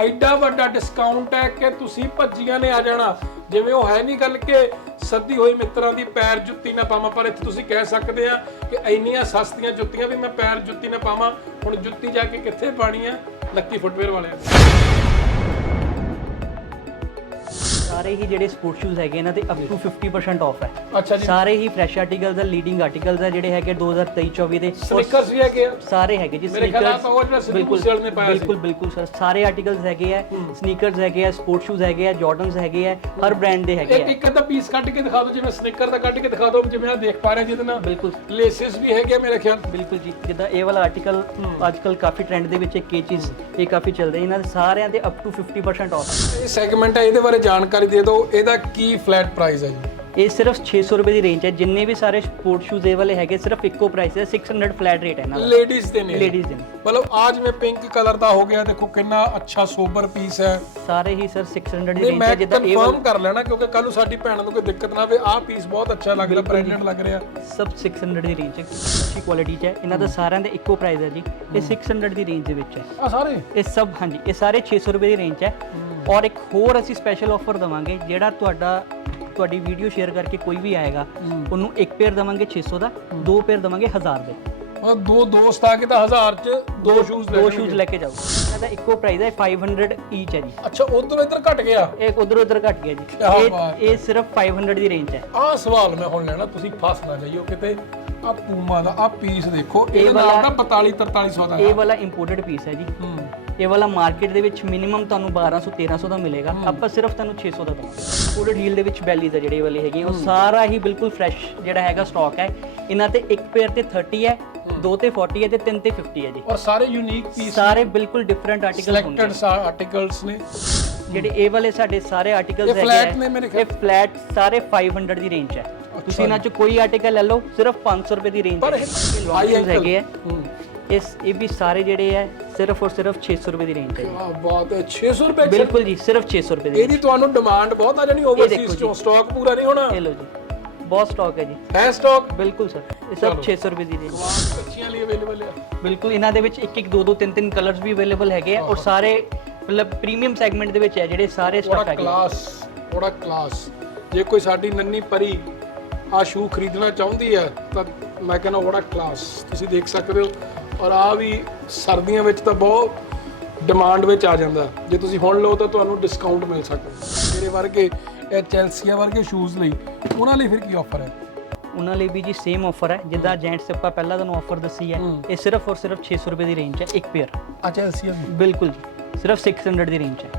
ਐਡਾ ਵੱਡਾ ਡਿਸਕਾਊਂਟ ਹੈ ਕਿ ਤੁਸੀਂ ਭੱਜੀਆਂ ਨੇ ਆ ਜਾਣਾ। ਜਿਵੇਂ ਉਹ ਹੈ ਨਹੀਂ ਗੱਲ ਕਿ ਸੱਦੀ ਹੋਈ ਮਿੱਤਰਾਂ ਦੀ ਪੈਰ ਜੁੱਤੀ ਨਾ ਪਾਵਾਂ, ਪਰ ਇੱਥੇ ਤੁਸੀਂ ਕਹਿ ਸਕਦੇ ਆ ਕਿ ਇੰਨੀਆਂ ਸਸਤੀਆਂ ਜੁੱਤੀਆਂ ਵੀ ਮੈਂ ਪੈਰ ਜੁੱਤੀ ਨਾ ਪਾਵਾਂ। ਹੁਣ ਜੁੱਤੀ ਜਾ ਕੇ ਕਿੱਥੇ ਪਾਣੀ ਆ? ਲੱਕੀ ਫੁੱਟਵੇਅਰ ਵਾਲਿਆਂ ਸਾਰੇ ਹੀ ਜਿਹੜੇ ਸਪੋਰਟ ਸ਼ੂਜ਼ ਹੈਗੇ ਇਹਨਾਂ ਦੇ ਅਪ ਟੂ 50% ਆਫ ਹੈ। ਅੱਛਾ ਜੀ। ਸਾਰੇ ਹੀ ਫਰੈਸ਼ ਆਰਟੀਕਲਸ ਆ ਲੀਡਿੰਗ ਆਰਟੀਕਲਸ ਆ ਜਿਹੜੇ ਹੈਗੇ 2023 24 ਦੇ। ਸਨਿਕਰਸ ਵੀ ਹੈਗੇ ਆ। ਸਾਰੇ ਹੈਗੇ ਜੀ ਮੇਰੇ ਖਿਆਲ ਨਾਲ sneakers, ਤਾਂ ਉਹ ਜਿਹੜਾ ਸਿੱਧੂ ਬਿਲਕੁਲ ਪਾਇਆ। ਬਿਲਕੁਲ ਬਿਲਕੁਲ ਸਰ ਸਾਰੇ ਆਰਟੀਕਲਸ ਹੈਗੇ ਆ ਸਨੀਕਰਸ ਹੈਗੇ ਆ ਸਪੋਰਟ ਸ਼ੂਜ਼ ਹੈਗੇ ਆ ਜਾਰਡਨਸ ਹੈਗੇ ਆ ਹਰ ਬ੍ਰਾਂਡ ਦੇ ਹੈਗੇ ਆ। ਇੱਕ ਅੱਧਾ ਪੀਸ ਕੱਢ ਕੇ ਦਿਖਾ ਦਿਓ ਜਿਵੇਂ ਸਨਿਕਰ ਦਾ ਕੱਢ ਕੇ ਦਿਖਾ ਦਿਓ ਜਿਵੇਂ ਆ ਦੇਖ ਪਾ ਰਹੇ ਜਿਹਦੇ ਨਾਲ। ਬਿਲਕੁਲ। ਲੇਸਿਸ ਵੀ ਹੈਗੇ ਮੇਰੇ ਖਿਆਲ। ਬਿਲਕੁਲ ਜੀ ਜਿੱਦਾਂ ਇਹ ਵਾਲਾ ਆਰਟੀਕਲ ਅੱਜਕੱਲ ਕਾਫੀ ਟ੍ਰੈਂਡ ਦੇ ਵਿੱਚ ਇੱਕ ਇਹ ਚੀਜ਼ ਇਹ ਕਾਫੀ ਚੱਲਦਾ ਇਹਨਾਂ ਦੇ ਸਾਰਿਆਂ ਦੇ ਅਪ ਟੂ 50% ਆਫ ਇਹ ਸੈਗਮੈਂਟ ਹੈ ਇਹਦੇ ਬਾਰੇ ਜਾਣਕਾਰੀ ਦੇ ਦਿਓ ਇਹਦਾ ਕੀ ਫਲੈਟ ਪ੍ਰਾਈਸ ਹੈ ਜੀ? ਇਹ ਸਿਰਫ 600 ਰੁਪਏ ਦੀ ਰੇਂਜ ਹੈ। ਜਿੰਨੇ ਵੀ ਸਾਰੇ ਸਪੋਰਟ ਸ਼ੂਜ਼ ਇਹ ਵਾਲੇ ਹੈਗੇ ਸਿਰਫ ਇੱਕੋ ਪ੍ਰਾਈਸ ਹੈ। 600 ਫਲੈਟ ਰੇਟ ਹੈ ਦਾ। ਲੇਡੀਜ਼ ਦੇ ਨੇ। ਲੇਡੀਜ਼ ਦੇ ਨੇ। ਮਤਲਬ ਆ ਜਿਵੇਂ ਪਿੰਕ ਕਲਰ ਦਾ ਹੋ ਗਿਆ ਦੇਖੋ ਕਿੰਨਾ ਅੱਛਾ ਸੋਬਰ ਪੀਸ ਹੈ। ਸਾਰੇ ਹੀ ਸਰ 600 ਦੀ ਨਹੀਂ ਰੇਂਜ ਮੈਂ ਹੈ ਜਿੱਦਾਂ ਇਹ ਕਨਫਰਮ ਕਰ ਲੈਣਾ ਕਿਉਂਕਿ ਕੱਲ ਨੂੰ ਸਾਡੀ ਭੈਣਾਂ ਨੂੰ ਕੋਈ ਦਿੱਕਤ ਨਾ ਆਵੇ। ਆਹ ਪੀਸ ਬਹੁਤ ਅੱਛਾ ਲੱਗਦਾ ਬ੍ਰਾਂਡਡ ਲੱਗ ਰਿਹਾ। ਸਭ 600 ਦੀ ਰੇਂਜ ਹੈ। ਅੱਛੀ ਕੁਆਲਿਟੀ 'ਚ ਹੈ। ਇਹਨਾਂ ਦਾ ਸਾਰਿਆਂ ਦਾ ਇੱਕੋ ਪ੍ਰਾਈਸ ਹੈ ਜੀ। ਇਹ 600 ਦੀ ਰੇਂਜ ਦੇ ਵਿੱਚ ਹੈ। ਆ ਸਾਰੇ? ਇਹ ਸਭ ਹਾਂਜੀ ਇਹ ਸਾਰੇ 600 ਰੁਪਏ ਦੀ ਰੇਂਜ ਹੈ। ਔਰ ਇੱਕ ਹੋਰ ਅਸੀਂ ਸਪੈਸ਼ਲ ਆਫਰ ਦਵਾਂਗੇ ਜਿਹੜਾ ਤੁਹਾਡਾ ਤੁਹਾਡੀ ਵੀਡੀਓ ਸ਼ੇਅਰ ਕਰਕੇ ਕੋਈ ਵੀ ਆਏਗਾ ਉਹਨੂੰ ਇੱਕ ਪੇਅਰ ਦਵਾਂਗੇ 600 ਦਾ ਦੋ ਪੇਅਰ ਦਵਾਂਗੇ 1000 ਦੇ। ਮਤਲਬ ਦੋ ਦੋਸਤ ਆ ਕੇ ਤਾਂ 1000 ਚ ਦੋ ਸ਼ੂਜ਼ ਲੈ ਦੋ। ਸ਼ੂਜ਼ ਲੈ ਕੇ ਜਾਓ ਇਹਨਾਂ ਦਾ ਇੱਕੋ ਪ੍ਰਾਈਸ ਹੈ 500 ਈਚ ਹੈ ਜੀ। ਅੱਛਾ ਉਧਰ ਇੱਧਰ ਘਟ ਗਿਆ? ਇਹ ਉਧਰ ਉਧਰ ਘਟ ਗਿਆ ਜੀ। ਇਹ ਇਹ ਸਿਰਫ 500 ਦੀ ਰੇਂਜ ਹੈ। ਆਹ ਸਵਾਲ ਮੈਂ ਹੁਣ ਲੈਣਾ ਤੁਸੀਂ ਫਸ ਨਾ ਜਾਈਓ ਕਿਤੇ। ਆ ਪੂਮਾ ਦਾ ਆ ਪੀਸ ਦੇਖੋ ਇਹਦੇ ਨਾਲ ਵਾਲਾ- ਦਾ 42 4300 ਦਾ ਇਹ ਵਾਲਾ ਇੰਪੋਰਟਡ ਪੀਸ ਹੈ ਜੀ। ਹੂੰ। ਇਹ ਵਾਲਾ ਮਾਰਕੀਟ ਦੇ ਵਿੱਚ ਮਿਨੀਮਮ ਤੁਹਾਨੂੰ 1200 1300 ਦਾ ਮਿਲੇਗਾ। ਆਪਾਂ ਸਿਰਫ ਤੁਹਾਨੂੰ 600 ਦਾ ਦਵਾਂਗੇ। ਪੂਰੇ ਡੀਲ ਦੇ ਵਿੱਚ ਬੈਲੀਜ਼ ਆ ਜਿਹੜੇ ਵਾਲੇ ਹੈਗੇ ਉਹ ਸਾਰਾ ਹੀ ਬਿਲਕੁਲ ਫਰੈਸ਼ ਜਿਹੜਾ ਹੈਗਾ ਸਟਾਕ ਹੈ। ਇਹਨਾਂ ਤੇ ਇੱਕ ਪੇਅਰ ਤੇ 30 ਹੈ ਦੋ ਤੇ 40 ਹੈ ਤੇ ਤਿੰਨ ਤੇ 50 ਹੈ ਜੀ। ਔਰ ਸਾਰੇ ਯੂਨੀਕ ਪੀਸ ਸਾਰੇ ਬਿਲਕੁਲ ਡਿਫਰੈਂਟ ਆਰਟੀਕਲ ਸਿਲੈਕਟਡ ਆਰਟੀਕਲਸ ਨੇ। ਜਿਹੜੇ ਇਹ ਵਾਲੇ ਸਾਡੇ ਸਾਰੇ ਆਰਟੀਕਲਸ ਇਹ ਹੈਗੇ flat ਆ, ਨੇ ਮੇਰੇ ਖਿਆਲ? ਇਹ ਫਲੈਟ ਸਾਰੇ 500 ਦੀ ਰੇਂਜ ਹੈ। ਤੁਸੀਂ ਇਹਨਾਂ 'ਚ ਕੋਈ ਆਰਟੀਕਲ ਲੈ ਲਓ ਸਿਰਫ 500 ਰੁਪਏ ਦੀ ਰੇਂਜ ਪਰ ਹੈ ਇਹ high ਸ਼ੂਜ਼ ankle। ਹੈਗੇ ਹੂੰ ਇਸ ਇਹ ਵੀ ਸਾਰੇ ਜਿਹੜੇ ਹੈ ਸਿਰਫ ਔਰ ਸਿਰਫ 600 ਰੁਪਏ ਦੀ ਰੇਂਜ ਹੈ ਬਾਤ ਹੈ 600 ਰੁਪਏ ਚ? ਬਿਲਕੁਲ ਜੀ ਸਿਰਫ 600 ਰੁਪਏ ਦੀ ਇਹਦੀ ਤੁਹਾਨੂੰ ਡਿਮਾਂਡ ਬਹੁਤ ਆ ਜਾਣੀ ਓਵਰਸੀਜ਼ ਚੋਂ ਸਟਾਕ ਪੂਰਾ ਨਹੀਂ ਹੋਣਾ? ਇਹ ਲਓ ਜੀ ਬਹੁਤ ਸਟਾਕ ਹੈ ਜੀ। ਹੈ ਸਟਾਕ ਬਿਲਕੁਲ ਸਰ ਇਹ ਸਭ 600 ਰੁਪਏ ਦੀ ਰੇਂਜ ਬੱਚਿਆਂ ਲਈ ਅਵੇਲੇਬਲ ਹੈ ਬਿਲਕੁਲ ਇਹਨਾਂ ਦੇ ਵਿੱਚ ਇੱਕ ਇੱਕ ਦੋ ਦੋ ਤਿੰਨ ਤਿੰਨ ਕਲਰਸ ਵੀ ਅਵੇਲੇਬਲ ਹੈਗੇ ਆ ਔਰ ਸਾਰੇ ਮਤਲਬ ਪ੍ਰੀਮੀਅਮ ਸੈਗਮੈਂਟ ਦੇ ਵਿੱਚ ਹੈ ਜਿਹੜੇ ਸਾਰੇ ਸਟਾਕ ਹੈਗੇ ਆ। ਕਲਾਸ ਥੋੜਾ ਕਲਾਸ ਜੇ ਕੋਈ ਸਾਡੀ ਨੰਨੀ ਪਰੀ ਆ ਸ਼ੂ ਖਰੀਦਣਾ ਚਾਹੁੰਦੀ ਹੈ ਤਾਂ ਮੈਂ ਕਹਿੰਦਾ ਬੜਾ ਕਲਾਸ ਤੁਸੀਂ ਦੇਖ ਸਕਦੇ ਹੋ ਔਰ ਆ ਵੀ ਸਰਦੀਆਂ ਵਿੱਚ ਤਾਂ ਬਹੁਤ ਡਿਮਾਂਡ ਵਿੱਚ ਆ ਜਾਂਦਾ। ਜੇ ਤੁਸੀਂ ਹੁਣ ਲਓ ਤਾਂ ਤੁਹਾਨੂੰ ਡਿਸਕਾਊਂਟ ਮਿਲ ਸਕਦਾ। ਮੇਰੇ ਵਰਗੇ ਇਹ ਚੈਲਸੀਆ ਵਰਗੇ ਸ਼ੂਜ਼ ਲਈ ਉਹਨਾਂ ਲਈ ਫਿਰ ਕੀ ਆਫਰ ਹੈ? ਉਹਨਾਂ ਲਈ ਵੀ ਜੀ ਸੇਮ ਆਫਰ ਹੈ। ਜਿੱਦਾਂ ਜੈਂਟਸ ਆਪਾਂ ਪਹਿਲਾਂ ਤੁਹਾਨੂੰ ਆਫਰ ਦੱਸੀ ਹੈ ਇਹ ਸਿਰਫ ਔਰ ਸਿਰਫ 600 ਰੁਪਏ ਦੀ ਰੇਂਜ ਹੈ ਇੱਕ ਪੇਅਰ ਵੀ? ਬਿਲਕੁਲ ਜੀ। ਸਿਰਫ 600 ਦੀ ਰੇਂਜ ਹੈ।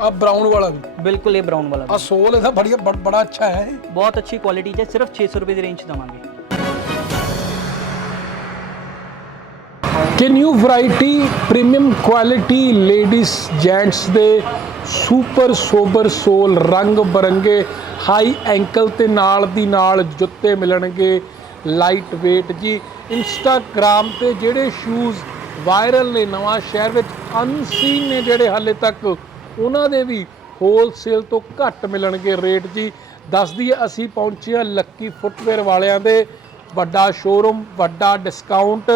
ਆ ਬਰਾਊਨ ਵਾਲਾ ਵੀ? ਬਿਲਕੁਲ ਇਹ ਬਰਾਊਨ ਵਾਲਾ ਆ ਸੋਲ ਇਹਦਾ ਬੜੀ ਬੜਾ ਅੱਛਾ ਹੈ। ਬਹੁਤ ਅੱਛੀ ਕੁਆਲਿਟੀ ਹੈ ਸਿਰਫ 600 ਰੁਪਏ ਦੀ ਰੇਂਜ ਦਵਾਂਗੇ। ਕਿ new variety premium quality ladies gents ਦੇ ਸੁਪਰ ਸੋਬਰ ਸੋਲ ਰੰਗ ਬਰੰਗੇ, ਹਾਈ ਐਂਕਲ ਤੇ ਨਾਲ ਦੀ ਨਾਲ ਜੁੱਤੇ ਮਿਲਣਗੇ, ਲਾਈਟ weight ਜੀ। ਇੰਸਟਾਗ੍ਰam ਤੇ ਜਿਹੜੇ ਸ਼ੂਜ਼ ਵਾਇਰਲ ਨੇ ਨਵਾਂ ਸ਼ਹਿਰ ਵਿੱਚ ਅਨਸੀਨ ਨੇ ਜਿਹੜੇ ਹਾਲੇ ਤੱਕ, ਉਹਨਾਂ ਦੇ ਵੀ ਹੋਲਸੇਲ ਤੋਂ ਘੱਟ ਮਿਲਣਗੇ ਰੇਟ ਜੀ। ਦੱਸਦੀ ਹੈ ਅਸੀਂ ਪਹੁੰਚੇ ਹਾਂ ਲੱਕੀ ਫੁੱਟਵੇਅਰ ਵਾਲਿਆਂ ਦੇ। ਵੱਡਾ ਸ਼ੋਰੂਮ ਵੱਡਾ ਡਿਸਕਾਊਂਟ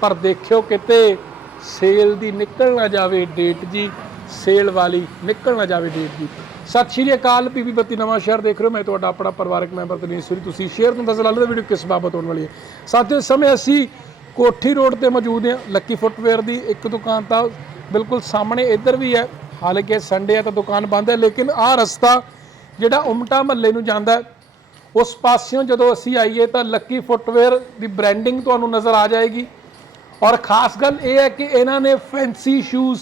ਪਰ ਦੇਖਿਓ ਕਿਤੇ ਸੇਲ ਦੀ ਨਿਕਲ ਨਾ ਜਾਵੇ ਡੇਟ ਜੀ, ਸੇਲ ਵਾਲੀ ਨਿਕਲ ਨਾ ਜਾਵੇ ਡੇਟ ਜੀ। ਸਤਿ ਸ਼੍ਰੀ ਅਕਾਲ ਪੀਪੀ ਬੱਤੀ ਨਵਾਂ ਸ਼ਹਿਰ ਦੇਖ ਰਹੇ ਹੋ। ਮੈਂ ਤੁਹਾਡਾ ਆਪਣਾ ਪਰਿਵਾਰਕ ਮੈਂਬਰ ਤਨੀਸ਼ ਸੂਰੀ। ਤੁਸੀਂ ਸ਼ੇਅਰ ਨੂੰ ਦੱਸ ਲਾ ਲਓ ਵੀਡੀਓ ਕਿਸ ਬਾਬਤ ਹੋਣ ਵਾਲੀ ਹੈ? ਸਾਥੀਓ, ਇਸ ਸਮੇਂ ਅਸੀਂ ਕੋਠੀ ਰੋਡ ਤੇ ਮੌਜੂਦ ਹਾਂ ਲੱਕੀ ਫੁੱਟਵੇਅਰ ਦੀ ਇੱਕ ਦੁਕਾਨ ਤਾਂ ਬਿਲਕੁਲ ਸਾਹਮਣੇ ਇੱਧਰ ਵੀ ਹੈ। ਹਾਲਾਂਕਿ ਸੰਡੇ ਹੈ ਤਾਂ ਦੁਕਾਨ ਬੰਦ ਹੈ, ਲੇਕਿਨ ਆਹ ਰਸਤਾ ਜਿਹੜਾ ਉਮਟਾ ਮਹੱਲੇ ਨੂੰ ਜਾਂਦਾ ਉਸ ਪਾਸਿਓਂ ਜਦੋਂ ਅਸੀਂ ਆਈਏ ਤਾਂ ਲੱਕੀ ਫੁੱਟਵੇਅਰ ਦੀ ਬ੍ਰਾਂਡਿੰਗ ਤੁਹਾਨੂੰ ਨਜ਼ਰ ਆ ਜਾਏਗੀ। ਔਰ ਖਾਸ ਗੱਲ ਇਹ ਹੈ ਕਿ ਇਹਨਾਂ ਨੇ fancy shoes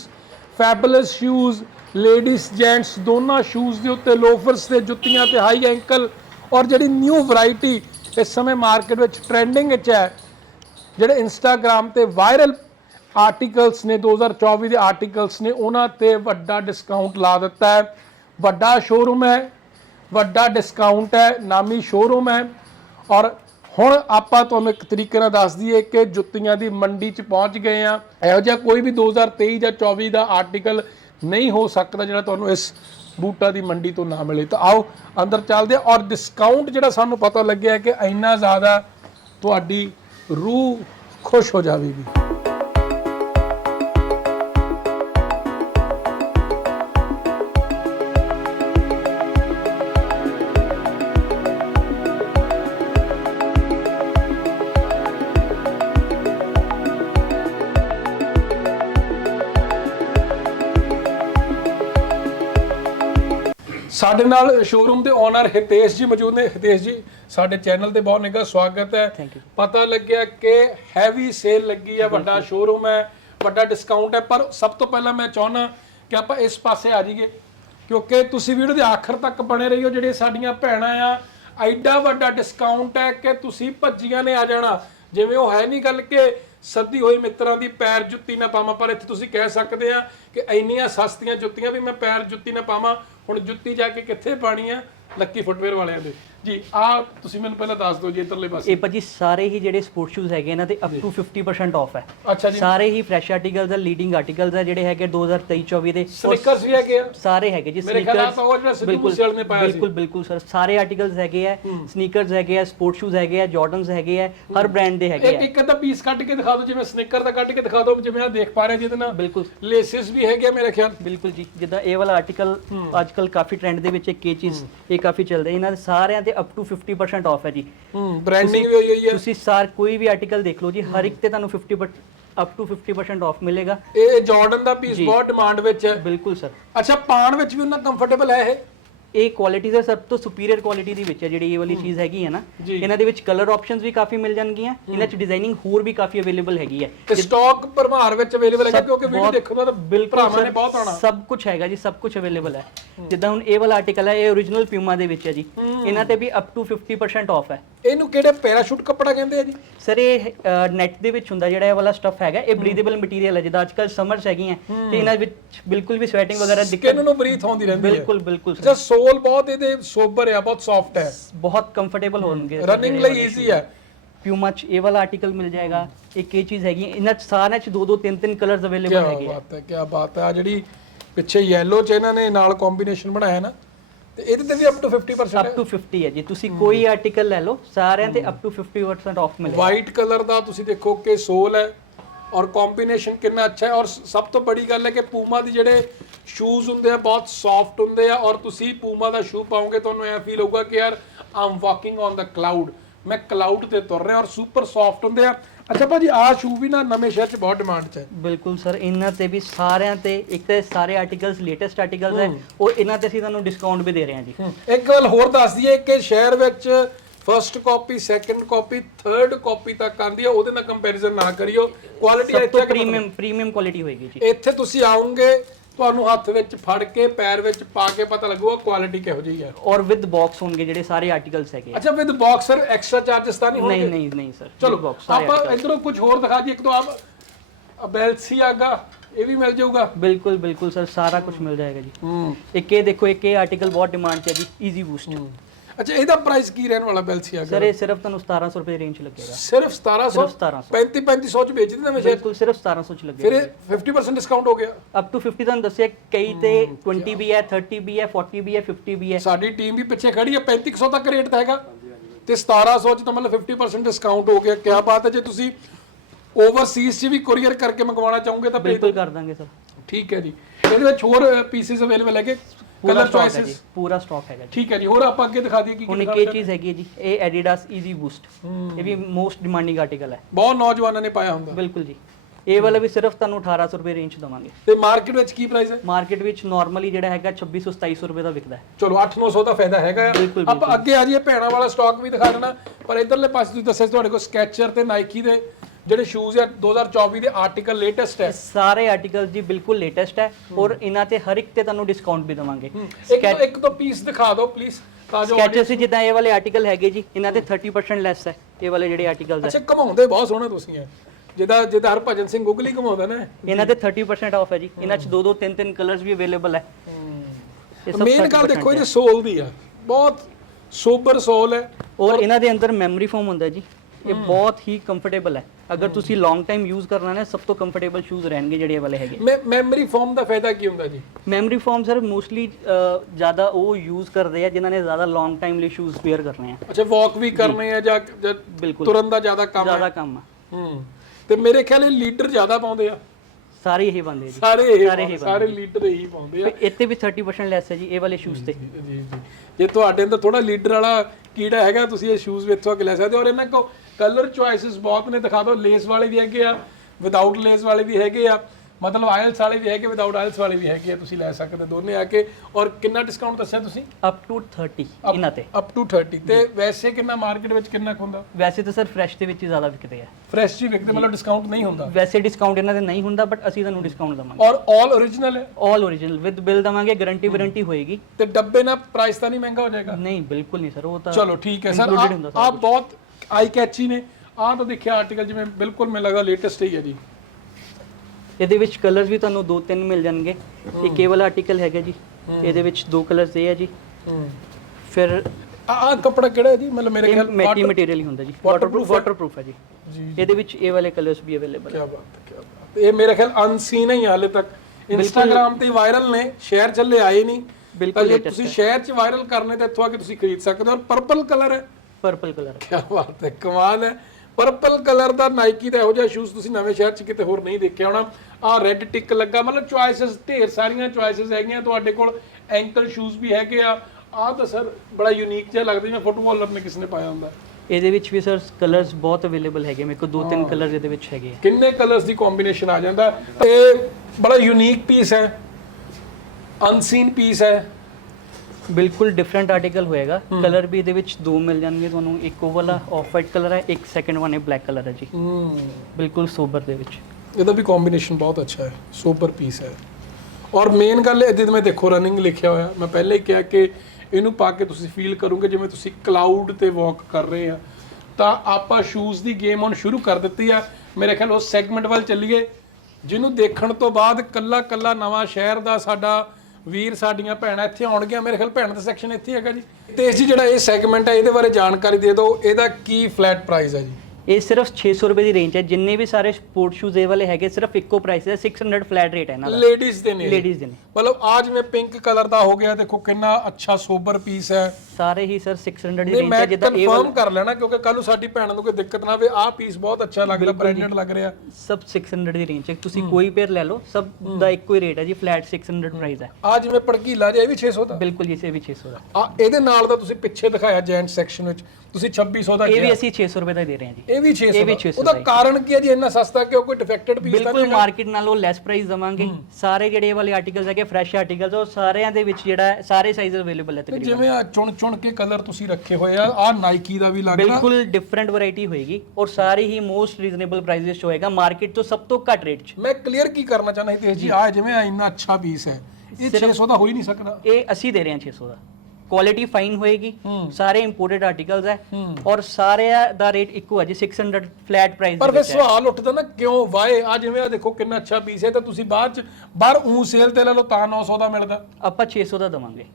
fabulous shoes ladies gents ਦੋਨਾਂ ਸ਼ੂਜ਼ ਦੇ ਉੱਤੇ ਲੋਫਰਸ ਤੇ ਜੁੱਤੀਆਂ ਤੇ ਹਾਈ ਐਂਕਲ ਔਰ ਜਿਹੜੀ ਨਿਊ ਵੈਰਾਈਟੀ ਇਸ ਸਮੇਂ ਮਾਰਕੀਟ ਵਿੱਚ ਟ੍ਰੈਂਡਿੰਗ ਵਿੱਚ ਹੈ, ਜਿਹੜੇ ਇੰਸਟਾਗ੍ਰam ਤੇ ਵਾਇਰਲ ਆਰਟੀਕਲਸ ਨੇ 2024 ਦੇ ਆਰਟੀਕਲਸ ਨੇ, ਉਹਨਾਂ ਤੇ ਵੱਡਾ ਡਿਸਕਾਊਂਟ ਲਾ ਦਿੱਤਾ ਹੈ। ਵੱਡਾ ਸ਼ੋਰੂਮ ਹੈ, ਵੱਡਾ ਡਿਸਕਾਊਂਟ ਹੈ, ਨਾਮੀ ਸ਼ੋਰੂਮ ਹੈ ਔਰ ਹੁਣ ਆਪਾਂ ਤੁਹਾਨੂੰ ਇੱਕ ਤਰੀਕੇ ਨਾਲ ਦੱਸ ਦਈਏ ਕਿ ਜੁੱਤੀਆਂ ਦੀ ਮੰਡੀ 'ਚ ਪਹੁੰਚ ਗਏ ਆ ਇਹੋ ਜਿਹਾ ਕੋਈ ਵੀ 2023 ਜਾਂ 24 ਦਾ ਆਰਟੀਕਲ ਨਹੀਂ ਹੋ ਸਕਦਾ ਜਿਹੜਾ ਤੁਹਾਨੂੰ ਇਸ ਬੂਟਾ ਦੀ ਮੰਡੀ ਤੋਂ ਨਾ ਮਿਲੇ। ਤਾਂ ਆਓ ਅੰਦਰ ਚੱਲਦੇ ਔਰ ਡਿਸਕਾਊਂਟ ਜਿਹੜਾ ਸਾਨੂੰ ਪਤਾ ਲੱਗਿਆ ਕਿ ਇੰਨਾ ਜ਼ਿਆਦਾ ਤੁਹਾਡੀ ਰੂਹ ਖੁਸ਼ ਹੋ ਜਾਵੇਗੀ। ਸਾਡੇ ਨਾਲ ਸ਼ੋਰੂਮ ਦੇ ਓਨਰ ਹਿਤੇਸ਼ ਜੀ ਮੌਜੂਦ ਨੇ। ਹਿਤੇਸ਼ ਜੀ ਸਾਡੇ ਚੈਨਲ ਤੇ ਬਹੁਤ ਨਿੱਘਾ ਸਵਾਗਤ ਹੈ. ਪਤਾ ਲੱਗਿਆ ਕਿ ਹੈਵੀ ਸੇਲ ਲੱਗੀ ਹੈ ਵੱਡਾ ਸ਼ੋਰੂਮ ਹੈ ਵੱਡਾ ਡਿਸਕਾਊਂਟ ਹੈ। ਪਰ ਸਭ ਤੋਂ ਪਹਿਲਾਂ ਮੈਂ ਚਾਹੁੰਦਾ ਕਿ ਆਪਾਂ ਇਸ ਪਾਸੇ ਆ ਜਾਈਏ ਕਿਉਂਕਿ ਤੁਸੀਂ ਵੀਡੀਓ ਦੇ ਆਖਰ ਤੱਕ ਬਣੇ ਰਹੀਓ ਜਿਹੜੇ ਸਾਡੀਆਂ ਭੈਣਾਂ ਆ ਐਡਾ ਵੱਡਾ ਡਿਸਕਾਊਂਟ ਹੈ ਕਿ ਤੁਸੀਂ ਭੱਜੀਆਂ ਨੇ ਆ ਜਾਣਾ। ਜਿਵੇਂ ਉਹ ਹੈ ਨਹੀਂ ਗੱਲ ਕਿ ਸੱਦੀ ਹੋਈ ਮਿੱਤਰਾਂ ਦੀ ਪੈਰ ਜੁੱਤੀ ਨਾ ਪਾਵਾਂ ਪਰ ਇੱਥੇ ਤੁਸੀਂ ਕਹਿ ਸਕਦੇ ਆ ਕਿ ਇੰਨੀਆਂ ਸਸਤੀਆਂ ਜੁੱਤੀਆਂ ਵੀ ਮੈਂ ਪੈਰ ਜੁੱਤੀ ਨਾ ਪਾਵਾਂ ਹੁਣ ਜੁੱਤੀ ਜਾ ਕੇ ਕਿੱਥੇ ਪਾਣੀ ਆ? ਲੱਕੀ ਫੁੱਟਵੇਅਰ ਵਾਲਿਆਂ ਦੇ। ਜੀ ਆ ਤੁਸੀਂ ਮੈਨੂੰ ਪਹਿਲਾਂ ਦੱਸ ਦਿਓ ਜੀ ਇੱਧਰਲੇ ਪਾਸੇ। ਇਹ ਭਾਜੀ ਸਾਰੇ ਹੀ ਜਿਹੜੇ ਸਪੋਰਟ ਸ਼ੂਜ਼ ਹੈਗੇ ਇਹਨਾਂ ਤੇ ਅਪ ਟੂ 50% ਆਫ ਹੈ। ਅੱਛਾ ਜੀ। ਸਾਰੇ ਹੀ ਫਰੈਸ਼ ਆਰਟੀਕਲਸ ਆ ਲੀਡਿੰਗ ਆਰਟੀਕਲਸ ਆ ਜਿਹੜੇ ਹੈਗੇ 2023 24 ਦੇ। ਸਨਿਕਰਸ ਵੀ ਹੈਗੇ ਆ। ਸਾਰੇ ਹੈਗੇ ਜੀ ਮੇਰੇ ਖਿਆਲ ਤਾਂ ਉਹ ਜਿਹੜਾ ਸਿੱਧੂ ਮੂਸੇਵਾਲੇ ਨੇ ਪਾਇਆ ਸੀ। ਬਿਲਕੁਲ ਬਿਲਕੁਲ ਸਰ ਸਾਰੇ ਆਰਟੀਕਲਸ ਹੈਗੇ ਆ ਸਨੀਕਰਸ ਹੈਗੇ ਆ ਸਪੋਰਟ ਸ਼ੂਜ਼ ਹੈਗੇ ਆ ਜਾਰਡਨਸ ਹੈਗੇ ਆ ਹਰ ਬ੍ਰਾਂਡ ਦੇ ਹੈਗੇ ਆ। ਇੱਕ ਅੱਧਾ ਪੀਸ ਕੱਢ ਕੇ ਦਿਖਾ ਦਿਓ ਜਿਵੇਂ ਸਨਿਕਰ ਦਾ ਕੱਢ ਕੇ ਦਿਖਾ ਦਿਓ ਜਿਵੇਂ ਆ ਦੇਖ ਪਾ ਰਹੇ ਜਿਹਦੇ ਨਾਲ। ਬਿਲਕੁਲ। ਲੇਸਿਸ ਵੀ ਹੈਗੇ ਮੇਰੇ ਖਿਆਲ। ਬਿਲਕੁਲ ਜੀ ਜਿੱਦਾਂ ਇਹ ਵਾਲਾ ਆਰਟੀਕਲ ਅੱਜਕੱਲ ਕਾਫੀ ਟ੍ਰੈਂਡ ਦੇ ਵਿੱਚ ਇੱਕ ਇਹ ਚੀਜ਼ ਇਹ ਕਾਫੀ ਚੱਲਦਾ ਇਹਨਾਂ ਦੇ ਸਾਰਿਆਂ ਤੇ ਅਪ ਟੂ 50% ਆਫ ਹੈ ਜੀ। ਹੂੰ ਬ੍ਰਾਂਡਿੰਗ ਵੀ ਹੋਈ ਹੋਈ ਹੈ। ਤੁਸੀਂ ਸਾਰ ਕੋਈ ਵੀ ਆਰਟੀਕਲ ਦੇਖ ਲਓ ਜੀ ਹਰ ਇੱਕ ਤੇ ਤੁਹਾਨੂੰ 50 ਅਪ ਟੂ 50% ਆਫ ਮਿਲੇਗਾ। ਇਹ ਜਾਰਡਨ ਦਾ ਪੀਸ ਬਹੁਤ ਡਿਮਾਂਡ ਵਿੱਚ ਹੈ। ਬਿਲਕੁਲ ਸਰ ਅੱਛਾ ਪਾਣ ਵਿੱਚ ਵੀ ਉਹਨਾਂ ਕੰਫਰਟੇਬਲ ਹੈ ਇਹ? ਇਹ ਕੁਆਲਿਟੀ ਦਾ ਸਭ ਤੋਂ ਸੁਪੀਰੀਅਰ ਕੁਆਲਿਟੀ ਦੀ ਵਿੱਚ ਹੈ ਜਿਹੜੀ ਇਹ ਵਾਲੀ ਚੀਜ਼ ਹੈਗੀ ਹੈ ਨਾ। ਇਹਨਾਂ ਦੇ ਵਿੱਚ ਕਲਰ ਆਪਸ਼ਨਸ ਵੀ ਕਾਫੀ ਮਿਲ ਜਾਣਗੀਆਂ ਇਹਨਾਂ 'ਚ ਡਿਜ਼ਾਈਨਿੰਗ ਹੋਰ ਵੀ ਕਾਫੀ ਅਵੇਲੇਬਲ ਹੈਗੀ ਹੈ। ਤੇ ਸਟਾਕ ਭਰਮਾਰ ਵਿੱਚ ਅਵੇਲੇਬਲ ਹੈ ਸਭ ਕਿਉਂਕਿ ਵੀਡੀਓ ਦੇਖੋ ਤਾਂ ਬਿਲਕੁਲ ਭਰਾਵਾਂ ਨੇ ਸਰ, ਬਹੁਤ ਆਉਣਾ। ਸਭ ਕੁਝ ਹੈਗਾ ਜੀ ਸਭ ਕੁਝ ਅਵੇਲੇਬਲ ਹੈ। ਜਿੱਦਾਂ ਹੁਣ ਇਹ ਵਾਲਾ ਆਰਟੀਕਲ ਹੈ ਇਹ origignal ਪਿਊਮਾ ਦੇ ਵਿੱਚ ਹੈ ਜੀ। ਇਹਨਾਂ ਤੇ ਵੀ ਅਪ ਟੂ 50% ਆਫ ਹੈ। ਇਹਨੂੰ ਕਿਹੜੇ ਪੈਰਾਸ਼ੂਟ ਕੱਪੜਾ ਕਹਿੰਦੇ ਆ ਜੀ? ਸਰ ਇਹ ਨੈਟ ਦੇ ਵਿੱਚ ਹੁੰਦਾ ਜਿਹੜਾ ਇਹ ਵਾਲਾ ਸਟਫ ਹੈਗਾ ਇਹ ਬਰੀਥੇਬਲ ਮਟੀਰੀਅਲ ਹੈ ਜਿੱਦਾਂ ਅੱਜਕੱਲ ਸਮਰਸ ਹੈਗੀਆਂ। ਤੇ ਇਹਨਾਂ ਵਿੱਚ ਬਿਲਕੁਲ ਵੀ ਸਵੈਟਿੰਗ ਵਗੈਰਾ ਦਿੱਕਤ ਨੂੰ ਬਰੀਥ ਆਉਂਦੀ ਰਹਿੰਦੀ ਹੈ। ਬਿਲਕੁਲ ਬਿਲਕੁਲ ਅੱਛਾ ਸੋਲ ਬਹੁਤ ਇਹਦੇ ਸੋਬਰ ਆ ਬਹੁਤ ਸੌਫਟ ਹੈ ਬਹੁਤ ਕੰਫਰਟੇਬਲ ਹੋਣਗੇ ਰਨਿੰਗ ਲਈ ਈਜ਼ੀ ਹੈ ਪਿਊਮਾ ਚ ਇਹ ਵਾਲਾ ਆਰਟੀਕਲ ਮਿਲ ਜਾਏਗਾ ਇੱਕ ਇਹ ਚੀਜ਼ ਹੈਗੀ ਇਹਨਾਂ ਚ ਸਾਰਿਆਂ ਚ ਦੋ ਦੋ ਤਿੰਨ ਤਿੰਨ ਕਲਰਸ ਅਵੇਲੇਬਲ ਕੀ ਹੈਗੇ ਆ। ਬਾਤ ਹੈ ਕੀ ਬਾਤ ਹੈ। ਆ ਜਿਹੜੀ ਪਿੱਛੇ ਯੈਲੋ ਚ ਇਹਨਾਂ ਨੇ ਨਾਲ ਕੰਬੀਨੇਸ਼ਨ ਬਣਾਇਆ ਨਾ ਤੇ ਇਹਦੇ ਤੇ ਵੀ ਅਪ ਟੂ 50% ਅਪ ਟੂ 50 ਹੈ ਜੀ। ਤੁਸੀਂ ਕੋਈ ਆਰਟੀਕਲ ਲੈ ਲਓ ਸਾਰਿਆਂ ਤੇ ਅਪ ਟੂ 50% ਆਫ ਮਿਲੇਗਾ। ਵਾਈਟ ਕਲਰ ਦਾ ਤੁਸੀਂ ਦੇਖੋ ਕਿ ਸੋਲ ਹੈ ਔਰ ਕੰਬੀਨੇਸ਼ਨ ਕਿੰਨਾ ਅੱਛਾ ਹੈ। ਔਰ ਸਭ ਤੋਂ ਬੜੀ ਗੱਲ ਹੈ ਕਿ ਪੂਮਾ ਦੇ ਜਿਹੜੇ ਸ਼ੂਜ਼ ਹੁੰਦੇ ਆ ਬਹੁਤ ਸੌਫਟ ਹੁੰਦੇ ਆ। ਔਰ ਤੁਸੀਂ ਪੂਮਾ ਦਾ ਸ਼ੂ ਪਾਓਗੇ ਤੁਹਾਨੂੰ ਐ ਫੀਲ ਹੋਊਗਾ ਕਿ ਯਾਰ I'm walking on the cloud ਮੈਂ ਕਲਾਉਡ ਤੇ ਤੁਰ ਰਿਹਾ ਔਰ ਸੁਪਰ ਸੌਫਟ ਹੁੰਦੇ ਆ। ਅੱਛਾ ਭਾਜੀ ਆਹ ਸ਼ੂ ਵੀ ਨਾ ਨਵੇਂ ਸ਼ਹਿਰ ਚ ਬਹੁਤ ਡਿਮਾਂਡ 'ਚ ਹੈ। ਬਿਲਕੁਲ ਸਰ ਇਹਨਾਂ ਤੇ ਵੀ ਸਾਰਿਆਂ ਤੇ ਇੱਕ ਤੇ ਸਾਰੇ ਆਰਟੀਕਲਸ ਲੇਟੈਸਟ ਆਰਟੀਕਲਸ ਹੈ। ਉਹ ਇਹਨਾਂ ਤੇ ਅਸੀਂ ਤੁਹਾਨੂੰ ਡਿਸਕਾਊਂਟ ਵੀ ਦੇ ਰਹੇ ਹਾਂ ਜੀ। ਇੱਕ ਗੱਲ ਹੋਰ ਦੱਸ ਦਈਏ ਕਿ ਸ਼ਹਿਰ ਵਿੱਚ first copy second copy third copy ਤੱਕ ਆਂਦੀ ਹੈ ਉਹਦੇ ਨਾਲ ਕੰਪੈਰੀਜ਼ਨ ਨਾ ਕਰਿਓ। ਕੁਆਲਿਟੀ ਸਭ ਇੱਥੇ ਤੋਂ ਆ ਕਿ ਪ੍ਰੀਮੀਅਮ ਪ੍ਰੀਮੀਅਮ ਕੁਆਲਿਟੀ ਹੋਏਗੀ ਜੀ। ਇੱਥੇ ਤੁਸੀਂ ਆਉਂਗੇ ਤੁਹਾਨੂੰ ਹੱਥ ਵਿੱਚ ਫੜ ਕੇ ਪੈਰ ਵਿੱਚ ਪਾ ਕੇ ਪਤਾ ਲੱਗੂਗਾ ਕੁਆਲਿਟੀ ਕਿਹੋ ਜਿਹੀ ਹੈ। ਔਰ ਵਿਦ ਬਾਕਸ ਹੋਣਗੇ ਜਿਹੜੇ ਸਾਰੇ ਆਰਟੀਕਲਸ ਹੈਗੇ। ਅੱਛਾ ਵਿਦ ਬਾਕਸਰ ਐਕਸਟਰਾ ਚਾਰजेस ਤਾਂ ਨਹੀਂ ਨਹੀਂ ਹੋਣਗੇ? ਨਹੀਂ ਨਹੀਂ ਸਰ ਚਲੋ ਬਾਕਸ ਸਾਰੇ ਆਪਾਂ ਇਧਰੋਂ ਕੁਝ ਹੋਰ ਦਿਖਾ ਜੀ ਇੱਕ ਤੋਂ ਆਪ ਬੈਲਸੀ ਆਗਾ ਇਹ ਵੀ ਮਿਲ ਜਾਊਗਾ। ਬਿਲਕੁਲ ਬਿਲਕੁਲ ਸਰ ਸਾਰਾ ਕੁਝ ਮਿਲ ਜਾਏਗਾ ਜੀ। ਹੂੰ। ਇੱਕ ਇਹ ਦੇਖੋ ਇੱਕ ਇਹ ਆਰਟੀਕਲ ਬਹੁਤ ਡਿਮਾਂਡ 'ਚ ਹੈ ਜੀ ਈਜ਼ੀ ਬੂਸਟ ਅੱਛਾ ਇਹਦਾ ਪ੍ਰਾਈਸ ਕੀ ਰਹਿਣ ਵਾਲਾ ਬੈਲਸੀ ਆਗਾ ਸਰ ਇਹ ਸਿਰਫ ਤੁਹਾਨੂੰ 1700 ਰੁਪਏ ਰੇਂਜ ਲੱਗੇਗਾ। ਸਿਰਫ 1700 ਸਿਰਫ 1700 35 3500 ਚ ਵੇਚਦੇ ਨਵੇਂ ਸ਼ਹਿਰ ਬਿਲਕੁਲ ਸਿਰਫ 1700 ਚ ਫਿਰ ਲੱਗੇਗਾ ਇਹ 50% ਡਿਸਕਾਊਂਟ ਹੋ ਗਿਆ। ਅਪ ਟੂ 50 ਤੁਹਾਨੂੰ ਦੱਸਿਆ ਕਈ ਤੇ 20 ਵੀ ਹੈ 30 ਵੀ ਹੈ 40 ਵੀ ਹੈ 50 ਵੀ ਹੈ। ਸਾਡੀ ਟੀਮ ਵੀ ਪਿੱਛੇ ਖੜੀ ਹੈ 3500 ਤੱਕ ਰੇਟ ਤਾਂ ਹੈਗਾ। ਤੇ 1700 ਚ ਤਾਂ ਮਤਲਬ 50% ਡਿਸਕਾਊਂਟ ਹੋ ਗਿਆ। ਕੀ ਬਾਤ ਹੈ ਜੇ ਤੁਸੀਂ ਓਵਰਸੀਜ਼ 'ਚ ਵੀ ਕੋਰੀਅਰ ਕਰਕੇ ਮੰਗਵਾਉਣਾ ਚਾਹੋਗੇ ਤਾਂ ਬਿਲਕੁਲ ਕਰ ਦਾਂਗੇ ਸਰ ਠੀਕ ਹੈ ਜੀ। ਇਹਦੇ ਵਿੱਚ ਹੋਰ ਪੀਸਿਸ ਅਵੇਲੇਬਲ ਹੈਗੇ। ਪੂਰਾ ਕਲਰ ਸਟਾਕ ਹੈ ਜੀ ਚੋਇਸਸ ਪੂਰਾ ਸਟਾਕ ਹੈਗਾ ਜੀ। ਠੀਕ ਹੈ ਜੀ ਹੋਰ ਆਪਾਂ ਅੱਗੇ ਦਿਖਾ ਦਈਏ ਕੀ ਕੀ ਹੁਣ ਇੱਕ ਇਹ ਚੀਜ਼ ਹੈਗੀ ਹੈ ਜੀ ਇਹ ਐਡੀਡਾਸ ਈਜ਼ੀ ਬੂਸਟ ਇਹ ਵੀ ਮੋਸਟ ਡਿਮਾਂਡਿੰਗ ਆਰਟੀਕਲ ਹੈ। ਬਹੁਤ ਨੌਜਵਾਨਾਂ ਨੇ ਪਾਇਆ ਹੁੰਦਾ। ਬਿਲਕੁਲ ਜੀ। ਇਹ ਵਾਲਾ ਵੀ ਸਿਰਫ ਤੁਹਾਨੂੰ 1800 ਰੁਪਏ ਰੇਂਜ ਦਵਾਂਗੇ। ਤੇ ਮਾਰਕੀਟ ਵਿੱਚ ਕੀ ਪ੍ਰਾਈਸ ਹੈ? ਮਾਰਕੀਟ ਵਿੱਚ ਨਾਰਮਲੀ ਜਿਹੜਾ ਹੈਗਾ 2600 2700 ਰੁਪਏ ਦਾ ਵਿਕਦਾ ਹੈ। ਚਲੋ 8-900 ਦਾ ਫਾਇਦਾ ਹੈਗਾ ਆ। ਬਿਲਕੁਲ, ਆਪਾਂ ਅੱਗੇ ਆ ਜਾਈਏ ਭੈਣਾਂ ਵਾਲਾ ਸਟਾਕ ਵੀ ਦਿਖਾ ਦੇਣਾ। ਪਰ ਇਧਰਲੇ ਪਾਸੇ ਤੁਸੀਂ ਦੱਸਿਆ ਸੀ ਤੁਹਾਡੇ ਕੋਲ ਸਕੈਚਰ ਤੇ ਨਾਈਕੀ ਦੇ। ਜਿਹੜੇ ਸ਼ੂਜ਼ ਆ 2024 ਦੇ ਆਰਟੀਕਲ ਲੇਟੈਸਟ ਹੈ। ਸਾਰੇ ਆਰਟੀਕਲਸ ਜੀ ਬਿਲਕੁਲ ਲੇਟੈਸਟ ਹੈ ਔਰ ਇਹਨਾਂ ਤੇ ਹਰ ਇੱਕ ਤੇ ਤੁਹਾਨੂੰ ਡਿਸਕਾਊਂਟ ਵੀ ਦਵਾਂਗੇ। ਇੱਕ ਤੋਂ ਇੱਕ ਤੋਂ ਪੀਸ ਦਿਖਾ ਦਿਓ ਪਲੀਜ਼ ਤਾਂ ਜੋ ਸਕੈਚਰਸ ਜਿੱਦਾਂ ਇਹ ਵਾਲੇ ਆਰਟੀਕਲ ਹੈਗੇ ਜੀ ਇਹਨਾਂ ਤੇ 30% ਲੈਸ ਹੈ ਇਹ ਵਾਲੇ ਜਿਹੜੇ ਆਰਟੀਕਲਸ ਹੈ। ਅੱਛਾ ਘਮਾਉਂਦੇ ਬਹੁਤ ਸੋਹਣਾ ਤੁਸੀਂ ਆ ਜਿਹਦਾ ਜਿਹਦਾ ਹਰਭਜਨ ਸਿੰਘ ਗੁਗਲੀ ਘਮਾਉਂਦਾ ਨਾ। ਇਹਨਾਂ ਤੇ 30% ਆਫ ਹੈ ਜੀ ਇਹਨਾਂ ਚ ਦੋ ਦੋ ਤਿੰਨ ਤਿੰਨ ਕਲਰਸ ਵੀ ਅਵੇਲੇਬਲ ਹੈ ਮੇਨ ਗੱਲ 30% ਦੇਖੋ ਇਹਦੇ ਸੋਲ ਦੀ ਆ ਬਹੁਤ ਸੋਬਰ ਸੋਲ ਹੈ। ਔਰ ਇਹਨਾਂ ਦੇ ਅੰਦਰ ਮੈਮਰੀ ਫੋਮ ਹੁੰਦਾ ਜੀ। ਇਹ ਬਹੁਤ ਹੀ ਕੰਫਰਟੇਬਲ ਹੈ। ਅਗਰ ਤੁਸੀਂ ਲੌਂਗ ਟਾਈਮ ਯੂਜ਼ ਕਰਨਾ ਹੈ ਸਭ ਤੋਂ ਕੰਫਰਟੇਬਲ ਸ਼ੂਜ਼ ਰਹਿਣਗੇ ਜਿਹੜੇ ਇਹ ਵਾਲੇ ਹੈਗੇ। ਮੈਮਰੀ ਫਾਰਮ ਦਾ ਫਾਇਦਾ ਕੀ ਹੁੰਦਾ ਜੀ? ਮੈਮਰੀ ਫੋਮ ਸਰ ਮੋਸਟਲੀ ਜ਼ਿਆਦਾ ਉਹ ਯੂਜ਼ ਕਰਦੇ ਆ ਜਿਨ੍ਹਾਂ ਨੇ ਜ਼ਿਆਦਾ ਲੌਂਗ ਟਾਈਮ ਲਈ ਸ਼ੂਜ਼ ਵੇਅਰ ਕਰਨੇ ਆ। ਅੱਛਾ ਵਾਕ ਵੀ ਕਰਨੇ ਆ ਜਾਂ ਜਾਂ ਬਿਲਕੁਲ। ਤੁਰਨ ਦਾ ਜ਼ਿਆਦਾ ਕੰਮ ਹੈ? ਜ਼ਿਆਦਾ ਕੰਮ ਆ। ਹੂੰ ਤੇ ਮੇਰੇ ਖਿਆਲ ਇਹ ਲੀਡਰ ਜ਼ਿਆਦਾ ਪਾਉਂਦੇ ਆ? ਸਾਰੇ ਇਹੀ ਬੰਦੇ ਜੀ। ਸਾਰੇ ਸਾਰੇ ਲੀਡਰ ਇਹੀ ਪਾਉਂਦੇ ਆ। ਇੱਥੇ ਵੀ 30% ਲੈਸ ਹੈ ਜੀ ਇਹ ਵਾਲੇ ਸ਼ੂਜ਼ ਤੇ। ਜੀ ਜੀ। ਜੇ ਤੁਹਾਡੇ ਅੰਦਰ ਥੋੜਾ ਲੀਡਰ ਵਾਲਾ ਕੀੜਾ ਹੈਗਾ ਤੁਸੀਂ ਇਹ ਸ਼ੂਜ਼ ਇੱਥੋਂ ਅੱਗੇ ਲੈ ਸਕਦੇ ਹੋ। ਔਰ ਇਹਨਾਂ ਕੋ ਕਲਰ ਚੁਆਇਸਸ ਬਹੁਤ ਨੇ ਦਿਖਾ ਦਿਓ ਲੇਸ ਵਾਲੇ ਵੀ ਹੈਗੇ ਆ ਵਿਦਆਊਟ ਲੇਸ ਵਾਲੇ ਵੀ ਹੈਗੇ ਆ ਮਤਲਬ ਆਇਲਸ ਵਾਲੇ ਵੀ ਹੈਗੇ ਵਿਦਆਊਟ ਆਇਲਸ ਵਾਲੇ ਵੀ ਹੈਗੇ ਆ ਤੁਸੀਂ ਲੈ ਸਕਦੇ ਹੋ ਦੋਨੇ ਆ ਕੇ ਔਰ ਕਿੰਨਾ ਡਿਸਕਾਊਂਟ ਦੱਸਿਆ ਤੁਸੀਂ? ਅਪ ਟੂ 30 ਇਹਨਾਂ ਤੇ। ਅਪ ਟੂ 30 ਤੇ ਵੈਸੇ ਕਿੰਨਾ ਮਾਰਕੀਟ ਵਿੱਚ ਕਿੰਨਾ ਕੁ ਹੁੰਦਾ? ਵੈਸੇ ਤਾਂ ਸਰ ਫਰੈਸ਼ ਦੇ ਵਿੱਚ ਹੀ ਜ਼ਿਆਦਾ ਵਿਕਦੇ ਆ। ਫਰੈਸ਼ ਜੀ ਵਿਕਦੇ ਮਤਲਬ ਡਿਸਕਾਊਂਟ ਨਹੀਂ ਹੁੰਦਾ? ਵੈਸੇ ਡਿਸਕਾਊਂਟ ਇਹਨਾਂ ਦੇ ਨਹੀਂ ਹੁੰਦਾ ਬਟ ਅਸੀਂ ਤੁਹਾਨੂੰ ਡਿਸਕਾਊਂਟ ਦਵਾਂਗੇ। ਔਰ ਆਲ origignal ਹੈ? ਆਲ ਓਰੀਜਨਲ ਵਿਦ ਬਿਲ ਦਵਾਂਗੇ ਗਾਰੰਟੀ ਵਾਰੰਟੀ ਹੋਏਗੀ। ਤੇ ਡੱਬੇ ਨਾਲ ਪ੍ਰਾਈਸ ਤਾਂ ਨਹੀਂ ਮਹਿੰਗਾ ਹੋ ਜਾਏਗਾ? ਨਹੀਂ ਬਿਲਕੁਲ ਨਹੀਂ ਸਰ ਉਹ ਤਾਂ ਚਲੋ ਠੀਕ ਹੈ ਸਰ included ਹੁੰਦਾ ਆ ਬਹੁਤ ਆਈ ਕੈਚੀ ਨੇ। ਆਹ ਤਾਂ ਦੇਖਿਆ ਆਰਟੀਕਲ ਜਿਵੇਂ ਬਿਲਕੁਲ ਮੈਨੂੰ ਲੱਗਾ ਲੇਟੈਸਟ ਹੀ ਹੈ ਜੀ। ਇਹਦੇ ਵਿੱਚ ਕਲਰਸ ਵੀ ਤੁਹਾਨੂੰ ਦੋ ਤਿੰਨ ਮਿਲ ਜਾਣਗੇ। ਇਹ ਵਾਲਾ ਆਰਟੀਕਲ ਹੈਗਾ ਜੀ। ਇਹਦੇ ਵਿੱਚ ਦੋ ਕਲਰਸ ਇਹ ਹੈ ਜੀ। ਫਿਰ ਆ ਕੱਪੜਾ ਕਿਹੜਾ ਹੈ ਜੀ? ਮਤਲਬ ਮੇਰੇ ਖਿਆਲ ਮੈਟੀ ਮਟੀਰੀਅਲ ਹੀ ਹੁੰਦਾ ਜੀ। ਵਾਟਰਪ੍ਰੂਫ ਵਾਟਰਪ੍ਰੂਫ ਹੈ? ਜੀ। ਜੀ ਇਹਦੇ ਵਿੱਚ ਇਹ ਵਾਲੇ ਕਲਰਸ ਵੀ ਅਵੇਲੇਬਲ ਕੀ ਬਾਤ ਹੈ ਕੀ ਬਾਤ ਹੈ। ਇਹ ਮੇਰੇ ਖਿਆਲ ਅਨਸੀਨ ਹੀ ਹਾਲੇ ਤੱਕ। ਇੰਸਟਾਗ੍ਰam ਤੇ ਵਾਇਰਲ ਨੇ। ਸ਼ਹਿਰ ਚੱਲੇ ਆਏ ਨਹੀਂ। ਬਿਲਕੁਲ ਤੁਸੀਂ ਸ਼ਹਿਰ 'ਚ ਵਾਇਰਲ ਕਰਨੇ ਤਾਂ ਇੱਥੋਂ ਆ ਕੇ ਤੁਸੀਂ ਖਰੀਦ ਸਕਦੇ ਹੋ। ਔਰ ਪਰਪਲ ਕਲਰ ਹੈ। ਪਰਪਲ ਕਲਰ ਕੀ ਬਾਤ ਹੈ ਕਮਾਲ ਹੈ। ਪਰਪਲ ਕਲਰ ਦਾ ਨਾਈਕੀ ਦਾ ਇਹੋ ਜਿਹਾ ਸ਼ੂਜ਼ ਤੁਸੀਂ ਨਵੇਂ ਸ਼ਹਿਰ 'ਚ ਕਿਤੇ ਹੋਰ ਨਹੀਂ ਦੇਖਿਆ ਹੋਣਾ। ਆਹ ਰੈੱਡ ਟਿਕ ਲੱਗਾ ਮਤਲਬ ਚੁਆਇਸਸ ਢੇਰ ਸਾਰੀਆਂ ਚੁਆਇਸਸ ਹੈਗੀਆਂ ਤੁਹਾਡੇ ਕੋਲ। ਐਂਕਲ ਸ਼ੂਜ਼ ਵੀ ਹੈਗੇ ਆ। ਆਹ ਤਾਂ ਸਰ ਬੜਾ ਯੂਨੀਕ ਜਿਹਾ ਲੱਗਦਾ ਜਿਵੇਂ ਫੁੱਟਬਾਲਰ ਨੇ ਕਿਸੇ ਨੇ ਪਾਇਆ ਹੁੰਦਾ। ਇਹਦੇ ਵਿੱਚ ਵੀ ਸਰ ਕਲਰਸ ਬਹੁਤ ਅਵੇਲੇਬਲ ਹੈਗੇ ਮੇਰੇ ਕੋਲ ਦੋ ਤਿੰਨ ਕਲਰ ਇਹਦੇ ਵਿੱਚ ਹੈਗੇ ਆ। ਕਿੰਨੇ ਕਲਰਸ ਦੀ ਕੰਬੀਨੇਸ਼ਨ ਆ ਜਾਂਦਾ। ਇਹ ਬੜਾ ਯੂਨੀਕ ਪੀਸ ਹੈ। ਅਨਸੀਨ ਪੀਸ ਹੈ। ਬਿਲਕੁਲ ਡਿਫਰੈਂਟ ਆਰਟੀਕਲ ਹੋਏਗਾ। ਕਲਰ ਵੀ ਇਹਦੇ ਵਿੱਚ ਦੋ ਮਿਲ ਜਾਣਗੇ ਤੁਹਾਨੂੰ। ਇੱਕ ਉਹ ਵਾਲਾ ਆਫ ਵਾਈਟ ਕਲਰ ਹੈ ਇੱਕ ਸੈਕੰਡ ਵਨ ਹੈ ਬਲੈਕ ਕਲਰ ਹੈ ਜੀ। ਬਿਲਕੁਲ ਸੋਬਰ ਦੇ ਵਿੱਚ। ਇਹਦਾ ਵੀ ਕੰਬੀਨੇਸ਼ਨ ਬਹੁਤ ਅੱਛਾ ਹੈ। ਸੁਪਰ ਪੀਸ ਹੈ। ਔਰ ਮੇਨ ਗੱਲ ਇਹਦੇ ਤੇ ਮੈਂ ਦੇਖੋ ਰਨਿੰਗ ਲਿਖਿਆ ਹੋਇਆ। ਮੈਂ ਪਹਿਲੇ ਹੀ ਕਿਹਾ ਕਿ ਇਹਨੂੰ ਪਾ ਕੇ ਤੁਸੀਂ ਫੀਲ ਕਰੋਗੇ ਜਿਵੇਂ ਤੁਸੀਂ ਕਲਾਊਡ ਤੇ ਵਾਕ ਕਰ ਰਹੇ ਆ। ਤਾਂ ਆਪਾਂ ਸ਼ੂਜ਼ ਦੀ ਗੇਮ ਹੁਣ ਸ਼ੁਰੂ ਕਰ ਦਿੱਤੀ ਆ। ਮੇਰੇ ਖਿਆਲ ਉਸ ਸੈਗਮੈਂਟ ਵੱਲ ਚੱਲੀਏ। ਜਿਹਨੂੰ ਦੇਖਣ ਤੋਂ ਬਾਅਦ ਕੱਲਾ ਕੱਲਾ ਨਵਾਂ ਸ਼ਹਿਰ ਦਾ ਸਾਡਾ ਵੀਰ ਸਾਡੀਆਂ ਭੈਣਾਂ ਇੱਥੇ ਆਉਣਗੀਆਂ ਮੇਰੇ ਖਿਆਲ ਭੈਣਾਂ ਦਾ ਸੈਕਸ਼ਨ ਇੱਥੇ ਹੈਗਾ ਜੀ। ਤੇ ਇਸ ਜੀ ਜਿਹੜਾ ਇਹ ਸੈਗਮੈਂਟ ਹੈ ਇਹਦੇ ਬਾਰੇ ਜਾਣਕਾਰੀ ਦੇ ਦਿਓ ਇਹਦਾ ਕੀ ਫਲੈਟ ਪ੍ਰਾਈਸ ਹੈ ਜੀ? ਇਹ ਸਿਰਫ 600 ਰੁਪਏ ਦੀ ਰੇਂਜ ਹੈ। ਜਿੰਨੇ ਵੀ ਸਾਰੇ ਸਪੋਰਟ ਸ਼ੂਜ਼ ਇਹ ਵਾਲੇ ਹੈਗੇ ਸਿਰਫ ਇੱਕੋ ਪ੍ਰਾਈਸ ਹੈ 600 ਫਲੈਟ ਰੇਟ ਹੈ ਇਹਨਾਂ ਦਾ। ਲੇਡੀਜ਼ ਦੇ ਨੇ। ਲੇਡੀਜ਼ ਦੇ ਨੇ। ਮਤਲਬ ਆ ਜਿਵੇਂ ਪਿੰਕ ਕਲਰ ਦਾ ਹੋ ਗਿਆ ਦੇਖੋ ਕਿੰਨਾ ਅੱਛਾ ਸੋਬਰ ਪੀਸ ਹੈ। ਸਾਰੇ ਹੀ ਸਰ 600 ਦੀ ਰੇਂਜ ਹੈ ਜਿੱਦਾਂ ਇਹ ਕਨਫਰਮ ਕਰ ਲੈਣਾ ਕਿਉਂਕਿ ਕੱਲ ਨੂੰ ਸਾਡੀ ਭੈਣਾਂ ਨੂੰ ਕੋਈ ਦਿੱਕਤ ਨਾ ਆਵੇ ਆਹ ਪੀਸ ਬਹੁਤ ਅੱਛਾ ਲੱਗਦਾ ਬ੍ਰਾਂਡਡ ਲੱਗ ਰਿਹਾ। ਸਭ 600 ਦੀ ਰੇਂਜ ਹੈ। ਤੁਸੀਂ ਕੋਈ ਪੇਅਰ ਲੈ ਲਓ ਸਭ ਦਾ ਇੱਕੋ ਹੀ ਰੇਟ ਹੈ ਜੀ ਫਲੈਟ 600 ਪ੍ਰਾਈਸ ਹੈ। ਆ ਜਿਵੇਂ ਪੜਕੀਲਾ ਜਿਹਾ ਇਹ ਵੀ 600 ਦਾ? ਬਿਲਕੁਲ ਜੀ ਇਹ ਵੀ 600 ਦਾ। ਆ ਇਹਦੇ ਨਾਲ ਦਾ ਤੁਸੀਂ ਪਿੱਛੇ ਦਿਖਾਇਆ ਜੈਂਟ ਸੈਕਸ਼ਨ ਵਿੱਚ ਤੁਸੀਂ 2600 ਦਾ ਇਹ ਵੀ। ਅਸੀਂ 600 ਰੁਪਏ ਦਾ ਦੇ ਰਹੇ ਹਾਂ ਜੀ। ਇਹ ਵੀ 600 ਇਹ ਵੀ ਦਾ। 600 ਉਹਦਾ ਕਾਰਨ ਕੀ ਹੈ ਜੀ ਇੰਨਾ ਸਸਤਾ ਕਿਉਂ ਕੋਈ ਡਿਫੈਕਟਡ ਪੀਸ ਤਾਂ ਬਿਲਕੁਲ ਮਾਰਕੀਟ ਨਾਲੋਂ ਲੈਸ ਪ੍ਰਾਈਸ ਦਵਾਂਗੇ। ਸਾਰੇ ਜਿਹੜੇ ਵਾਲੇ ਆਰਟੀਕਲਸ ਹੈਗੇ ਫਰੈਸ਼ ਆਰਟੀਕਲਸ ਉਹ ਸਾਰਿਆਂ ਦੇ ਵਿੱਚ ਜਿਹੜਾ ਹੈ, ਸਾਰੇ ਸਾਈਜ਼ ਅਵੇਲੇਬਲ ਹੈ ਤੇ ਤਕਰੀਬਨ। ਜਿਵੇਂ ਆ ਚੁਣ ਚੁਣ ਕੇ ਕਲਰ ਤੁਸੀਂ ਰੱਖੇ ਹੋਏ ਆ ਆ ਨਾਈਕੀ ਦਾ ਵੀ ਲੱਗਦਾ। ਬਿਲਕੁਲ ਡਿਫਰੈਂਟ ਵੈਰਾਈਟੀ ਹੋਏਗੀ ਔਰ ਸਾਰੀ ਹੀ ਮੋਸਟ ਰੀਜ਼ਨੇਬਲ ਪ੍ਰਾਈਸਸ ਹੋਏਗਾ ਮਾਰਕੀਟ ਤੋਂ ਸਭ ਤੋਂ ਘੱਟ ਰੇਟ 'ਚ। ਮੈਂ ਕਲੀਅਰ ਕੀ ਕਰਨਾ ਚਾਹੁੰਦਾ ਸੀ ਤੇਜ ਜੀ? ਆ ਜਿਵੇਂ ਆ ਇੰਨਾ ਅੱਛਾ ਪੀਸ ਹੈ। ਇਹ 600 ਦਾ ਹੋ ਹੀ ਨਹੀਂ ਸਕਦਾ। ਇਹ ਅਸੀਂ ਦੇ ਰਹੇ ਹਾਂ 600 ਦਾ। ਕੁਆਲਿਟੀ ਫਾਈਨ ਹੋਏਗੀ। ਸਾਰੇ ਇੰਪੋਰਟਡ ਆਰਟੀਕਲਸ ਹੈ। ਔਰ ਸਾਰੇ ਦਾ ਰੇਟ ਇੱਕੋ ਹੈ ਜੀ 600 ਫਲੈਟ ਪ੍ਰਾਈਸ ਪਰ ਫਿਰ ਸਵਾਲ ਉੱਠਦਾ ਨਾ ਕਿਉਂ? ਵਾਏ ਆ ਜਿਵੇਂ ਆ ਦੇਖੋ ਕਿੰਨਾ ਅੱਛਾ ਪੀਸ ਹੈ ਤਾਂ ਤੁਸੀਂ ਬਾਅਦ ਚ ਬਾਹਰ ਊ ਸੇਲ ਤੇ ਲੈ ਲਓ ਤਾਂ 900 ਦਾ ਮਿਲਦਾ। ਆਪਾਂ 600 ਦਾ ਦਵਾਂਗੇ।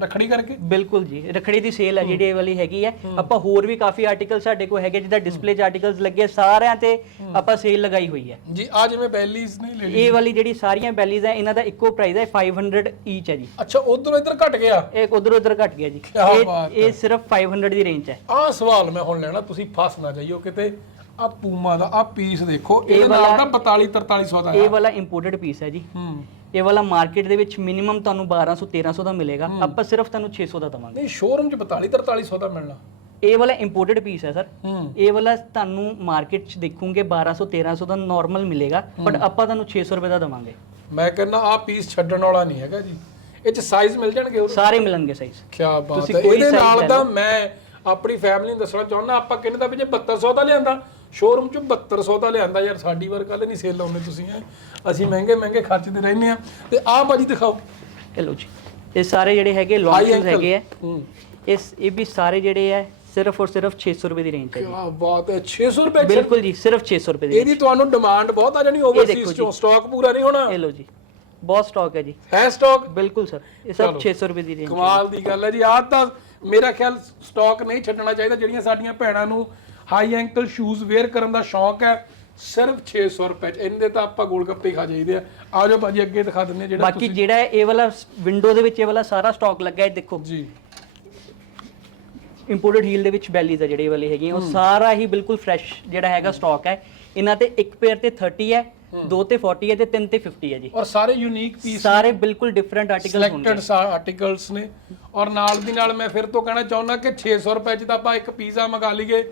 ਰਖੜੀ ਕਰਕੇ? ਬਿਲਕੁਲ ਜੀ ਰਖੜੀ ਦੀ ਸੇਲ ਹੈ। ਜਿਹੜੀ ਇਹ ਵਾਲੀ ਹੈਗੀ ਹੈ। ਆਪਾਂ ਹੋਰ ਵੀ ਕਾਫੀ ਆਰਟੀਕਲ ਸਾਡੇ ਕੋਲ ਹੈਗੇ ਜਿੱਦਾਂ ਡਿਸਪਲੇ 'ਚ ਆਰਟੀਕਲਸ ਲੱਗੇ ਸਾਰਿਆਂ ਤੇ ਆਪਾਂ ਸੇਲ ਲਗਾਈ ਹੋਈ ਹੈ ਜੀ ਆ ਜਿਵੇਂ ਬੈਲੀਜ਼ ਨਹੀਂ ਲੈ ਲਈ ਇਹ ਵਾਲੀ ਜਿਹੜੀ ਸਾਰੀਆਂ ਬੈਲੀਜ਼ ਹੈ ਇਹਨਾਂ ਦਾ ਇੱਕੋ ਪ੍ਰਾਈਸ ਹੈ 500 ਈਚ ਹੈ ਜੀ। ਅੱਛਾ ਉਧਰੋਂ ਇੱਧਰ ਘਟ ਗਿਆ? ਇਹ ਉਧਰ ਉਧਰ ਘਟ ਗਿਆ ਜੀ। ਇਹ ਇਹ ਸਿਰਫ 500 ਦੀ ਰੇਂਜ ਹੈ ਆਹ ਸਵਾਲ ਮੈਂ ਹੁਣ ਲੈਣਾ ਤੁਸੀਂ ਫਸ ਨਾ ਜਾਈਓ ਕਿਤੇ। ਆ ਪੂਮਾ ਦਾ ਆ ਪੀਸ ਦੇਖੋ ਇਹਦੇ ਨਾਲ ਦਾ 42 4300 ਦਾ ਇਹ ਵਾਲਾ ਇੰਪੋਰਟਡ ਪੀਸ ਹੈ ਜੀ। ਹੂੰ। ਇਹ ਵਾਲਾ ਮਾਰਕੀਟ ਦੇ ਵਿੱਚ ਮਿਨੀਮਮ ਤੁਹਾਨੂੰ 1200 1300 ਦਾ ਮਿਲੇਗਾ। ਆਪਾਂ ਸਿਰਫ ਤੁਹਾਨੂੰ 600 ਦਾ ਦਵਾਂਗੇ। ਨਹੀਂ ਸ਼ੋਰੂਮ ਚ 42 4300 ਦਾ ਮਿਲਣਾ। ਇਹ ਵਾਲਾ ਇੰਪੋਰਟਡ ਪੀਸ ਹੈ ਸਰ ਹੂੰ। ਇਹ ਵਾਲਾ ਤੁਹਾਨੂੰ ਮਾਰਕੀਟ 'ਚ ਦੇਖੋਗੇ 1200 1300 ਦਾ ਨਾਰਮਲ ਮਿਲੇਗਾ ਬਟ ਆਪਾਂ ਤੁਹਾਨੂੰ 600 ਰੁਪਏ ਦਾ ਦਵਾਂਗੇ। ਮੈਂ ਕਹਿੰਦਾ ਆ ਪੀਸ ਛੱਡਣ ਵਾਲਾ ਨਹੀਂ ਹੈਗਾ ਜੀ। ਇਹ ਚ ਸਾਈਜ਼ ਮਿਲ ਜਾਣਗੇ ਹੋਰ ਸਾਰੇ ਮਿਲਣਗੇ ਸਾਈਜ਼ ਕੀ ਬਾਤ ਤੁਸੀਂ ਹੈ। ਕੋਈ ਇਹਦੇ size ਨਾਲ ਲੈ ਤਾਂ ਮੈਂ ਆਪਣੀ ਫੈਮਿਲੀ ਨੂੰ ਦੱਸਣਾ ਚਾਹੁੰਦਾ ਆਪਾਂ ਕਿੰਨੇ ਦਾ ਵੀ ਜੇ 7200 ਦਾ ਲਿਆਂਦਾ ਸ਼ੋਰੂਮ ਚ 7200 ਦਾ ਲਿਆਂਦਾ ਯਾਰ ਸਾਡੀ ਵਾਰ ਕੱਲ ਨਹੀਂ ਸੇਲ ਲਾਉਂਦੇ ਤੁਸੀਂ ਹੈਂ। ਅਸੀਂ ਮਹਿੰਗੇ ਮਹਿੰਗੇ ਖਰਚਦੇ ਰਹਿੰਦੇ ਆ ਤੇ ਆਹ ਭਾਜੀ ਦਿਖਾਓ। ਇਹ ਲਓ ਜੀ ਇਹ ਸਾਰੇ ਜਿਹੜੇ ਹੈਗੇ ਲੌਂਗ High ਸ਼ੂਜ਼ ankle। ਹੈਗੇ ਆ। ਇਸ ਇਹ ਵੀ ਸਾਰੇ ਜਿਹੜੇ ਹੈ ਸਿਰਫ ਔਰ ਸਿਰਫ 600 ਰੁਪਏ ਦੀ ਰੇਂਜ ਹੈ ਕੀ ਬਾਤ ਹੈ 600 ਰੁਪਏ ਬਿਲਕੁਲ ਜੀ ਸਿਰਫ 600 ਰੁਪਏ ਦੀ ਇਹਦੀ ਤੁਹਾਨੂੰ ਡਿਮਾਂਡ ਬਹੁਤ ਆ ਜਾਣੀ ਓਵਰਸੀਜ਼ ਚੋਂ। ਸਟਾਕ ਪੂਰਾ ਨਹੀਂ ਹੋਣਾ। ਇਹ ਲਓ ਜੀ ਬਹੁਤ ਸਟਾਕ ਹੈ ਜੀ। ਹੈ ਸਟਾਕ ਬਿਲਕੁਲ ਸਰ ਇਹ ਸਭ 600 ਰੁਪਏ ਦੀ ਰੇਂਜ ਕਮਾਲ ਦੀ ਗੱਲ ਹੈ ਜੀ। ਆਹ ਤਾਂ ਮੇਰਾ ਖਿਆਲ ਸਟਾਕ ਨਹੀਂ ਛੱਡਣਾ ਚਾਹੀਦਾ। ਜਿਹੜੀਆਂ ਸਾਡੀਆਂ ਭੈਣਾਂ ਨੂੰ ਹਾਈ ਐਂਕਲ ਸ਼ੂਜ਼ ਵੇਅਰ ਕਰਨ ਦਾ ਸ਼ੌਂਕ ਹੈ ਸਿਰਫ 600 ਰੁਪਏ ਚ। ਇਹਦੇ ਤਾਂ ਆਪਾਂ ਗੋਲ ਗੱਪੇ ਖਾ ਜਾਈਦੇ ਆ। ਆ ਜਾਓ ਭਾਜੀ ਅੱਗੇ ਦਿਖਾ ਆ ਜਿਹੜਾ ਬਾਕੀ ਜਿਹੜਾ ਇਹ ਵਾਲਾ ਵਿੰਡੋ ਦੇ ਵਿੱਚ ਇਹ ਵਾਲਾ ਸਾਰਾ ਸਟਾਕ ਲੱਗਾ ਹੈ ਦੇਖੋ। ਜੀ। ਇੰਪੋਰਟਡ ਹੀਲ ਦੇ ਵਿੱਚ ਬੈਲੀਜ਼ ਆ ਜਿਹੜੇ ਵਾਲੇ ਹੈਗੇ ਉਹ ਸਾਰਾ ਹੀ ਬਿਲਕੁਲ ਫਰੈਸ਼ ਜਿਹੜਾ ਹੈਗਾ ਸਟਾਕ ਹੈ। ਇਹਨਾਂ ਤੇ ਇੱਕ ਪੇਅਰ ਤੇ 30 ਹੈ ਦੋ ਤੇ 40 ਹੈ ਤੇ ਤਿੰਨ ਤੇ 50 ਹੈ ਜੀ। ਔਰ ਸਾਰੇ ਯੂਨੀਕ ਪੀਸ ਸਾਰੇ ਬਿਲਕੁਲ ਡਿਫਰੈਂਟ ਆਰਟੀਕਲ ਹੋਣਗੇ ਸਿਲੈਕਟਡ ਆਰਟੀਕਲਸ ਨੇ। ਔਰ ਨਾਲ ਦੀ ਨਾਲ ਮੈਂ ਫਿਰ ਤੋਂ ਕਹਿਣਾ ਚਾਹੁੰਦਾ ਕਿ 600 ਰੁਪਏ ਚ ਤਾਂ ਆਪਾਂ ਇੱਕ ਪੀਜ਼ਾ ਮੰਗਾ ਲਈਏ।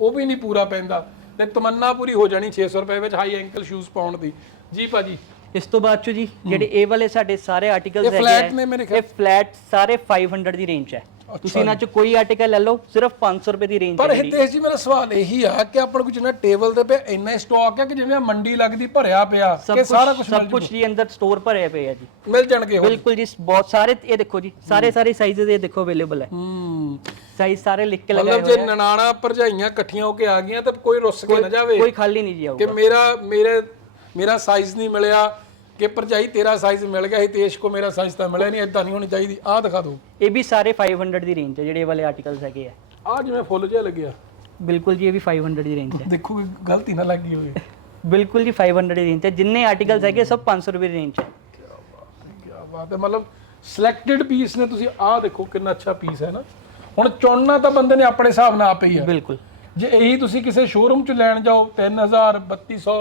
ਉਹ ਵੀ ਨਹੀਂ ਪੂਰਾ ਪੈਂਦਾ। ਤੇ ਤਮੰਨਾ ਪੂਰੀ ਹੋ ਜਾਣੀ 600 ਰੁਪਏ ਵਿੱਚ ਹਾਈ ਐਂਕਲ ਸ਼ੂਜ਼ ਪਾਉਣ ਦੀ। ਜੀ ਭਾਜੀ। ਇਸ ਤੋਂ ਬਾਅਦ ਚੋ ਜੀ ਜਿਹੜੇ ਇਹ ਵਾਲੇ ਸਾਡੇ ਸਾਰੇ ਆਰਟੀਕਲਸ ਇਹ ਹੈਗੇ flat ਆ, ਨੇ ਮੇਰੇ ਖਿਆਲ- ਇਹ ਫਲੈਟ ਸਾਰੇ 500 ਦੀ ਰੇਂਜ ਹੈ। ਤੁਸੀਂ ਇਹਨਾਂ 'ਚ ਕੋਈ ਆਰਟੀਕਲ ਲੈ ਲਓ ਸਿਰਫ 500 ਰੁਪਏ ਦੀ ਰੇਂਜ ਪਰ ਹਿਤੇਸ਼ ਜੀ ਮੇਰਾ ਸਵਾਲ ਇਹੀ ਆ ਕਿ ਆਪਣੇ ਕੋਲ ਜਿੰਨਾ ਟੇਬਲ ਤੇ ਪਿਆ ਇੰਨਾ ਸਟਾਕ ਹੈ ਕਿ ਜਿਵੇਂ ਮੰਡੀ ਲੱਗਦੀ ਭਰਿਆ ਪਿਆ ਕਿ ਸਾਰਾ ਕੁਝ ਸਭ ਕੁਝ ਜੀ ਅੰਦਰ ਸਟੋਰ ਭਰੇ ਪਏ ਆ ਜੀ। ਮਿਲ ਜਾਣਗੇ ਬਿਲਕੁਲ ਜੀ ਬਹੁਤ ਸਾਰੇ ਇਹ ਦੇਖੋ ਜੀ ਸਾਰੇ ਸਾਰੇ ਸਾਈਜ਼ਸ ਇਹ ਦੇਖੋ ਅਵੇਲੇਬਲ ਹੈ। ਹੂੰ। ਸਾਈਜ਼ ਸਾਰੇ ਲਿਖ ਕੇ ਲਗਾਏ ਮਤਲਬ ਜੇ ਨਨਾਣਾ ਭਰਜਾਈਆਂ ਇਕੱਠੀਆਂ ਹੋ ਕੇ ਆ ਗਈਆਂ ਤਾਂ ਕੋਈ ਰੁੱਸ ਕੇ ਨਾ ਜਾਵੇ ਕੋਈ ਖਾਲੀ ਨਹੀਂ ਜੀ ਆਊਗਾ। ਕਿ ਮੇਰਾ ਮੇਰੇ ਮੇਰਾ ਸਾਈਜ਼ ਨਹੀਂ ਮਿਲਿਆ ਕਿ ਭਰਜਾਈ ਤੇਰਾ ਸਾਈਜ਼ ਮਿਲ ਗਿਆ ਹਿਤੇਸ਼ ਕੋ ਮੇਰਾ ਸਾਈਜ਼ ਤਾਂ ਮਿਲਿਆ ਨਹੀਂ ਇਦਾਂ ਨਹੀਂ ਹੋਣੀ ਚਾਹੀਦੀ। ਆਹ ਦਿਖਾ ਦਿਓ ਇਹ ਵੀ ਸਾਰੇ 500 ਦੀ ਰੇਂਜ ਹੈ ਜਿਹੜੇ ਇਹ ਵਾਲੇ ਆਰਟੀਕਲਸ ਹੈਗੇ ਆ। ਆਹ ਜਿਵੇਂ ਫੁੱਲ ਜਿਹਾ ਲੱਗਿਆ ਬਿਲਕੁਲ ਜੀ ਇਹ ਵੀ 500 ਦੀ ਰੇਂਜ ਹੈ। ਦੇਖੋ ਕੋਈ ਗਲਤੀ ਨਾ ਲੱਗੀ ਹੋਵੇ। ਬਿਲਕੁਲ ਜੀ 500 ਦੀ ਰੇਂਜ ਹੈ। ਜਿੰਨੇ ਆਰਟੀਕਲਸ ਹੈਗੇ ਸਭ 500 ਰੁਪਏ ਦੀ ਰੇਂਜ 'ਚ ਹੈ। ਕੀ ਬਾਤ ਹੈ ਮਤਲਬ ਸਿਲੈਕਟਡ ਪੀਸ ਨੇ ਤੁਸੀਂ ਆਹ ਦੇਖੋ ਕਿੰਨਾ ਅੱਛਾ ਪੀਸ ਹੈ ਨਾ। ਹੁਣ ਚੁਣਨਾ ਤਾਂ ਬੰਦੇ ਨੇ ਆਪਣੇ ਹਿਸਾਬ ਨਾਲ ਆਪੇ ਹੀ ਆ। ਬਿਲਕੁਲ। ਜੇ ਇਹੀ ਤੁਸੀਂ ਕਿਸੇ ਸ਼ੋਰੂਮ 'ਚ ਲੈਣ ਜਾਓ 3000 3200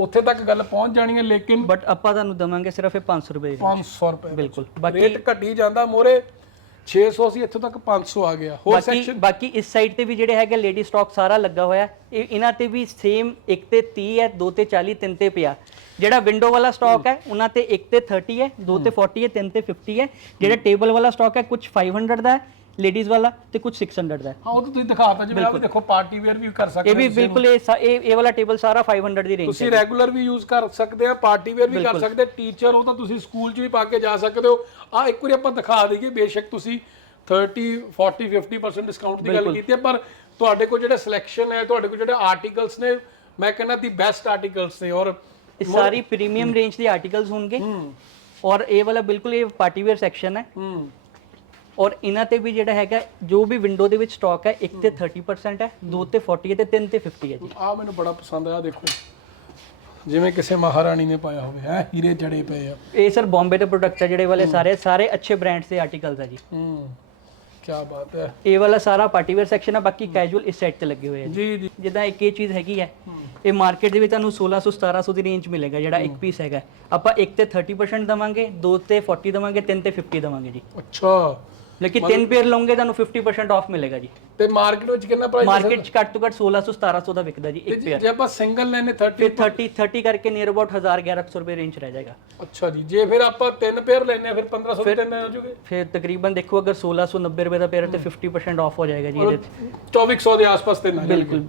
ਉੱਥੇ ਤੱਕ ਗੱਲ ਪਹੁੰਚ ਜਾਣੀ ਹੈ ਲੇਕਿਨ ਬਟ ਆਪਾਂ ਤੁਹਾਨੂੰ ਦਵਾਂਗੇ ਸਿਰਫ ਇਹ 500 ਰੁਪਏ ਦੀ range। 500 ਰੁਪਏ ਬਿਲਕੁਲ। ਬਾਕੀ ਰੇਟ ਘਟੀ ਜਾਂਦਾ ਮੋਰੇ। 600 ਸੀ ਇੱਥੋਂ ਤੱਕ 500 ਆ ਗਿਆ। ਹੋਰ ਬਾਕੀ ਬਾਕੀ ਇਸ ਸਾਈਡ ਤੇ ਵੀ ਜਿਹੜੇ ਹੈਗੇ ਲੇਡੀ ਸਟਾਕ ਸਾਰਾ ਲੱਗਾ ਹੋਇਆ। ਹੈ। ਇਹ ਇਹਨਾਂ ਤੇ ਵੀ ਸੇਮ 1 ਤੇ 30 ਹੈ 2 ਤੇ 40 3 ਤੇ 50 ਜਿਹੜਾ ਵਿੰਡੋ ਵਾਲਾ ਸਟਾਕ ਹੈ ਉਹਨਾਂ ਤੇ 1 ਤੇ 30 ਹੈ 2 ਤੇ 40 ਹੈ 3 ਤੇ 50 ਹੈ। ਜਿਹੜਾ ਟੇਬਲ ਵਾਲਾ ਸਟਾਕ ਹੈ ਕੁਝ 500 ਦਾ ਹੈ। ਲੇਡੀਜ਼ ਵਾਲਾ ਤੇ ਕੁਝ 600 ਦਾ ਹੈ। ਹਾਂ ਉਹ ਤਾਂ ਤੁਸੀਂ ਦਿਖਾਤਾ ਜਿਵੇਂ ਆ ਵੀ ਦੇਖੋ ਪਾਰਟੀ ਵੇਅਰ ਵੀ ਕਰ ਸਕਦੇ ਇਹ ਵੀ ਬਿਲਕੁਲ ਇਹ ਸਾ- ਇਹ ਇਹ ਵਾਲਾ ਟੇਬਲ ਸਾਰਾ 500 ਦੀ ਰੇਂਜ ਤੁਸੀਂ ਰੈਗੂਲਰ ਵੀ ਯੂਜ਼ ਕਰ ਸਕਦੇ ਆ ਪਾਰਟੀ ਵੇਅਰ ਵੀ ਕਰ ਸਕਦੇ ਟੀਚਰ ਹੋ ਤਾਂ ਤੁਸੀਂ ਸਕੂਲ 'ਚ ਵੀ ਪਾ ਕੇ ਜਾ ਸਕਦੇ ਹੋ। ਆ ਇੱਕ ਵਾਰੀ ਆਪਾਂ ਦਿਖਾ ਦਈਏ ਬੇਸ਼ੱਕ ਤੁਸੀਂ 30 40 50% ਡਿਸਕਾਊਂਟ ਦੀ ਗੱਲ ਕੀਤੀ ਹੈ ਪਰ ਤੁਹਾਡੇ ਕੋਲ ਜਿਹੜਾ ਸਿਲੈਕਸ਼ਨ ਹੈ ਤੁਹਾਡੇ ਕੋਲ ਜਿਹੜੇ ਆਰਟੀਕਲਸ ਨੇ ਮੈਂ ਕਹਿੰਦਾ ਦੀ ਬੈਸਟ ਆਰਟੀਕਲਸ ਨੇ ਔਰ ਇਹ ਸਾਰੀ ਪ੍ਰੀਮੀਅਮ ਰੇਂਜ ਦੇ ਆਰਟੀਕਲਸ ਹੋਣਗੇ। ਔਰ ਇਹ ਵਾਲਾ ਬਿਲਕੁਲ ਇਹ ਪਾਰਟੀ ਵੇਅਰ ਸੈਕਸ਼ਨ ਹੈ। ਹੂੰ। ਔਰ ਇਹਨਾਂ ਤੇ ਵੀ ਜਿਹੜਾ ਹੈਗਾ ਜੋ ਵੀ ਵਿੰਡੋ ਦੇ ਵਿੱਚ ਸਟਾਕ ਹੈ 1 ਤੇ 30% ਹੈ 2 ਤੇ 40 ਹੈ ਤੇ 3 ਤੇ 50 ਹੈ ਜੀ। ਆ ਮੈਨੂੰ ਬੜਾ ਪਸੰਦ ਆਇਆ ਦੇਖੋ। ਜਿਵੇਂ ਕਿਸੇ ਮਹਾਰਾਣੀ ਨੇ ਪਾਇਆ ਹੋਵੇ ਹੈ ਹੀਰੇ ਜੜੇ ਪਏ ਆ। ਇਹ ਸਰ ਬੰਬੇ ਦੇ ਪ੍ਰੋਡਕਟ ਹੈ ਜਿਹੜੇ ਵਾਲੇ ਸਾਰੇ ਸਾਰੇ ਅੱਛੇ ਬ੍ਰਾਂਡਸ ਦੇ ਆਰਟੀਕਲਸ ਹੈ ਜੀ। ਹੂੰ ਕੀ ਬਾਤ ਹੈ। ਇਹ ਵਾਲਾ ਸਾਰਾ ਪਾਰਟੀ ਵੇਅਰ ਸੈਕਸ਼ਨ ਹੈ ਬਾਕੀ ਕੈਜੂਅਲ ਇਸ ਸਾਈਡ ਤੇ ਲੱਗੇ ਹੋਏ ਆ ਜੀ। ਜੀ ਜਿੱਦਾਂ ਇੱਕ ਇਹ ਚੀਜ਼ ਹੈਗੀ ਹੈ ਇਹ ਮਾਰਕੀਟ ਦੇ ਵਿੱਚ ਤੁਹਾਨੂੰ 1600 1700 ਦੀ ਰੇਂਜ ਮਿਲੇਗਾ ਜਿਹੜਾ ਇੱਕ ਪੀਸ ਹੈਗਾ। ਆਪਾਂ ਇੱਕ ਤੇ 30% ਦਵਾਂਗੇ ਦੋ ਤੇ 40 ਦਵਾਂਗੇ ਤਿੰਨ ਤੇ 50 ਦਵਾਂਗੇ ਜੀ। ਅੱਛਾ। ਲੇਕਿਨ ਤਿੰਨ ਪੇਅਰ ਲਓਗੇ ਤੁਹਾਨੂੰ 50% ਆਫ ਮਿਲੇਗਾ ਜੀ। ਤੇ ਮਾਰਕੀਟ ਵਿੱਚ ਕਿੰਨਾ ਪ੍ਰਾਈਸ ਮਾਰਕੀਟ 'ਚ ਘੱਟ ਤੋਂ ਘੱਟ 1600 1700 ਦਾ ਵਿਕਦਾ ਜੀ ਇੱਕ ਪੇਅਰ ਜੇ ਆਪਾਂ ਸਿੰਗਲ ਲੈਨੇ 30 ਫਿਰ 30 30 ਕਰਕੇ ਨੀਅਰ ਅਬਾਊਟ 1000 1100 ਰੁਪਏ ਰੇਂਜ ਰਹਿ ਜਾਏਗਾ। ਅੱਛਾ ਜੀ ਜੇ ਫਿਰ ਆਪਾਂ ਤਿੰਨ ਪੇਅਰ ਲੈਨੇ ਫਿਰ 1500 ਦੇ ਤਿੰਨ ਆ ਜੂਗੇ ਫਿਰ ਤਕਰੀਬਨ ਦੇਖੋ ਅਗਰ 1690 ਰੁਪਏ ਦਾ ਪੇਅਰ ਤੇ 50% ਆਫ ਹੋ ਜਾਏਗਾ ਜੀ ਇਹਦੇ 'ਚ 2400 ਦੇ ਆਸ-ਪਾਸ ਤਿੰਨ ਆ। ਬਿਲਕੁਲ।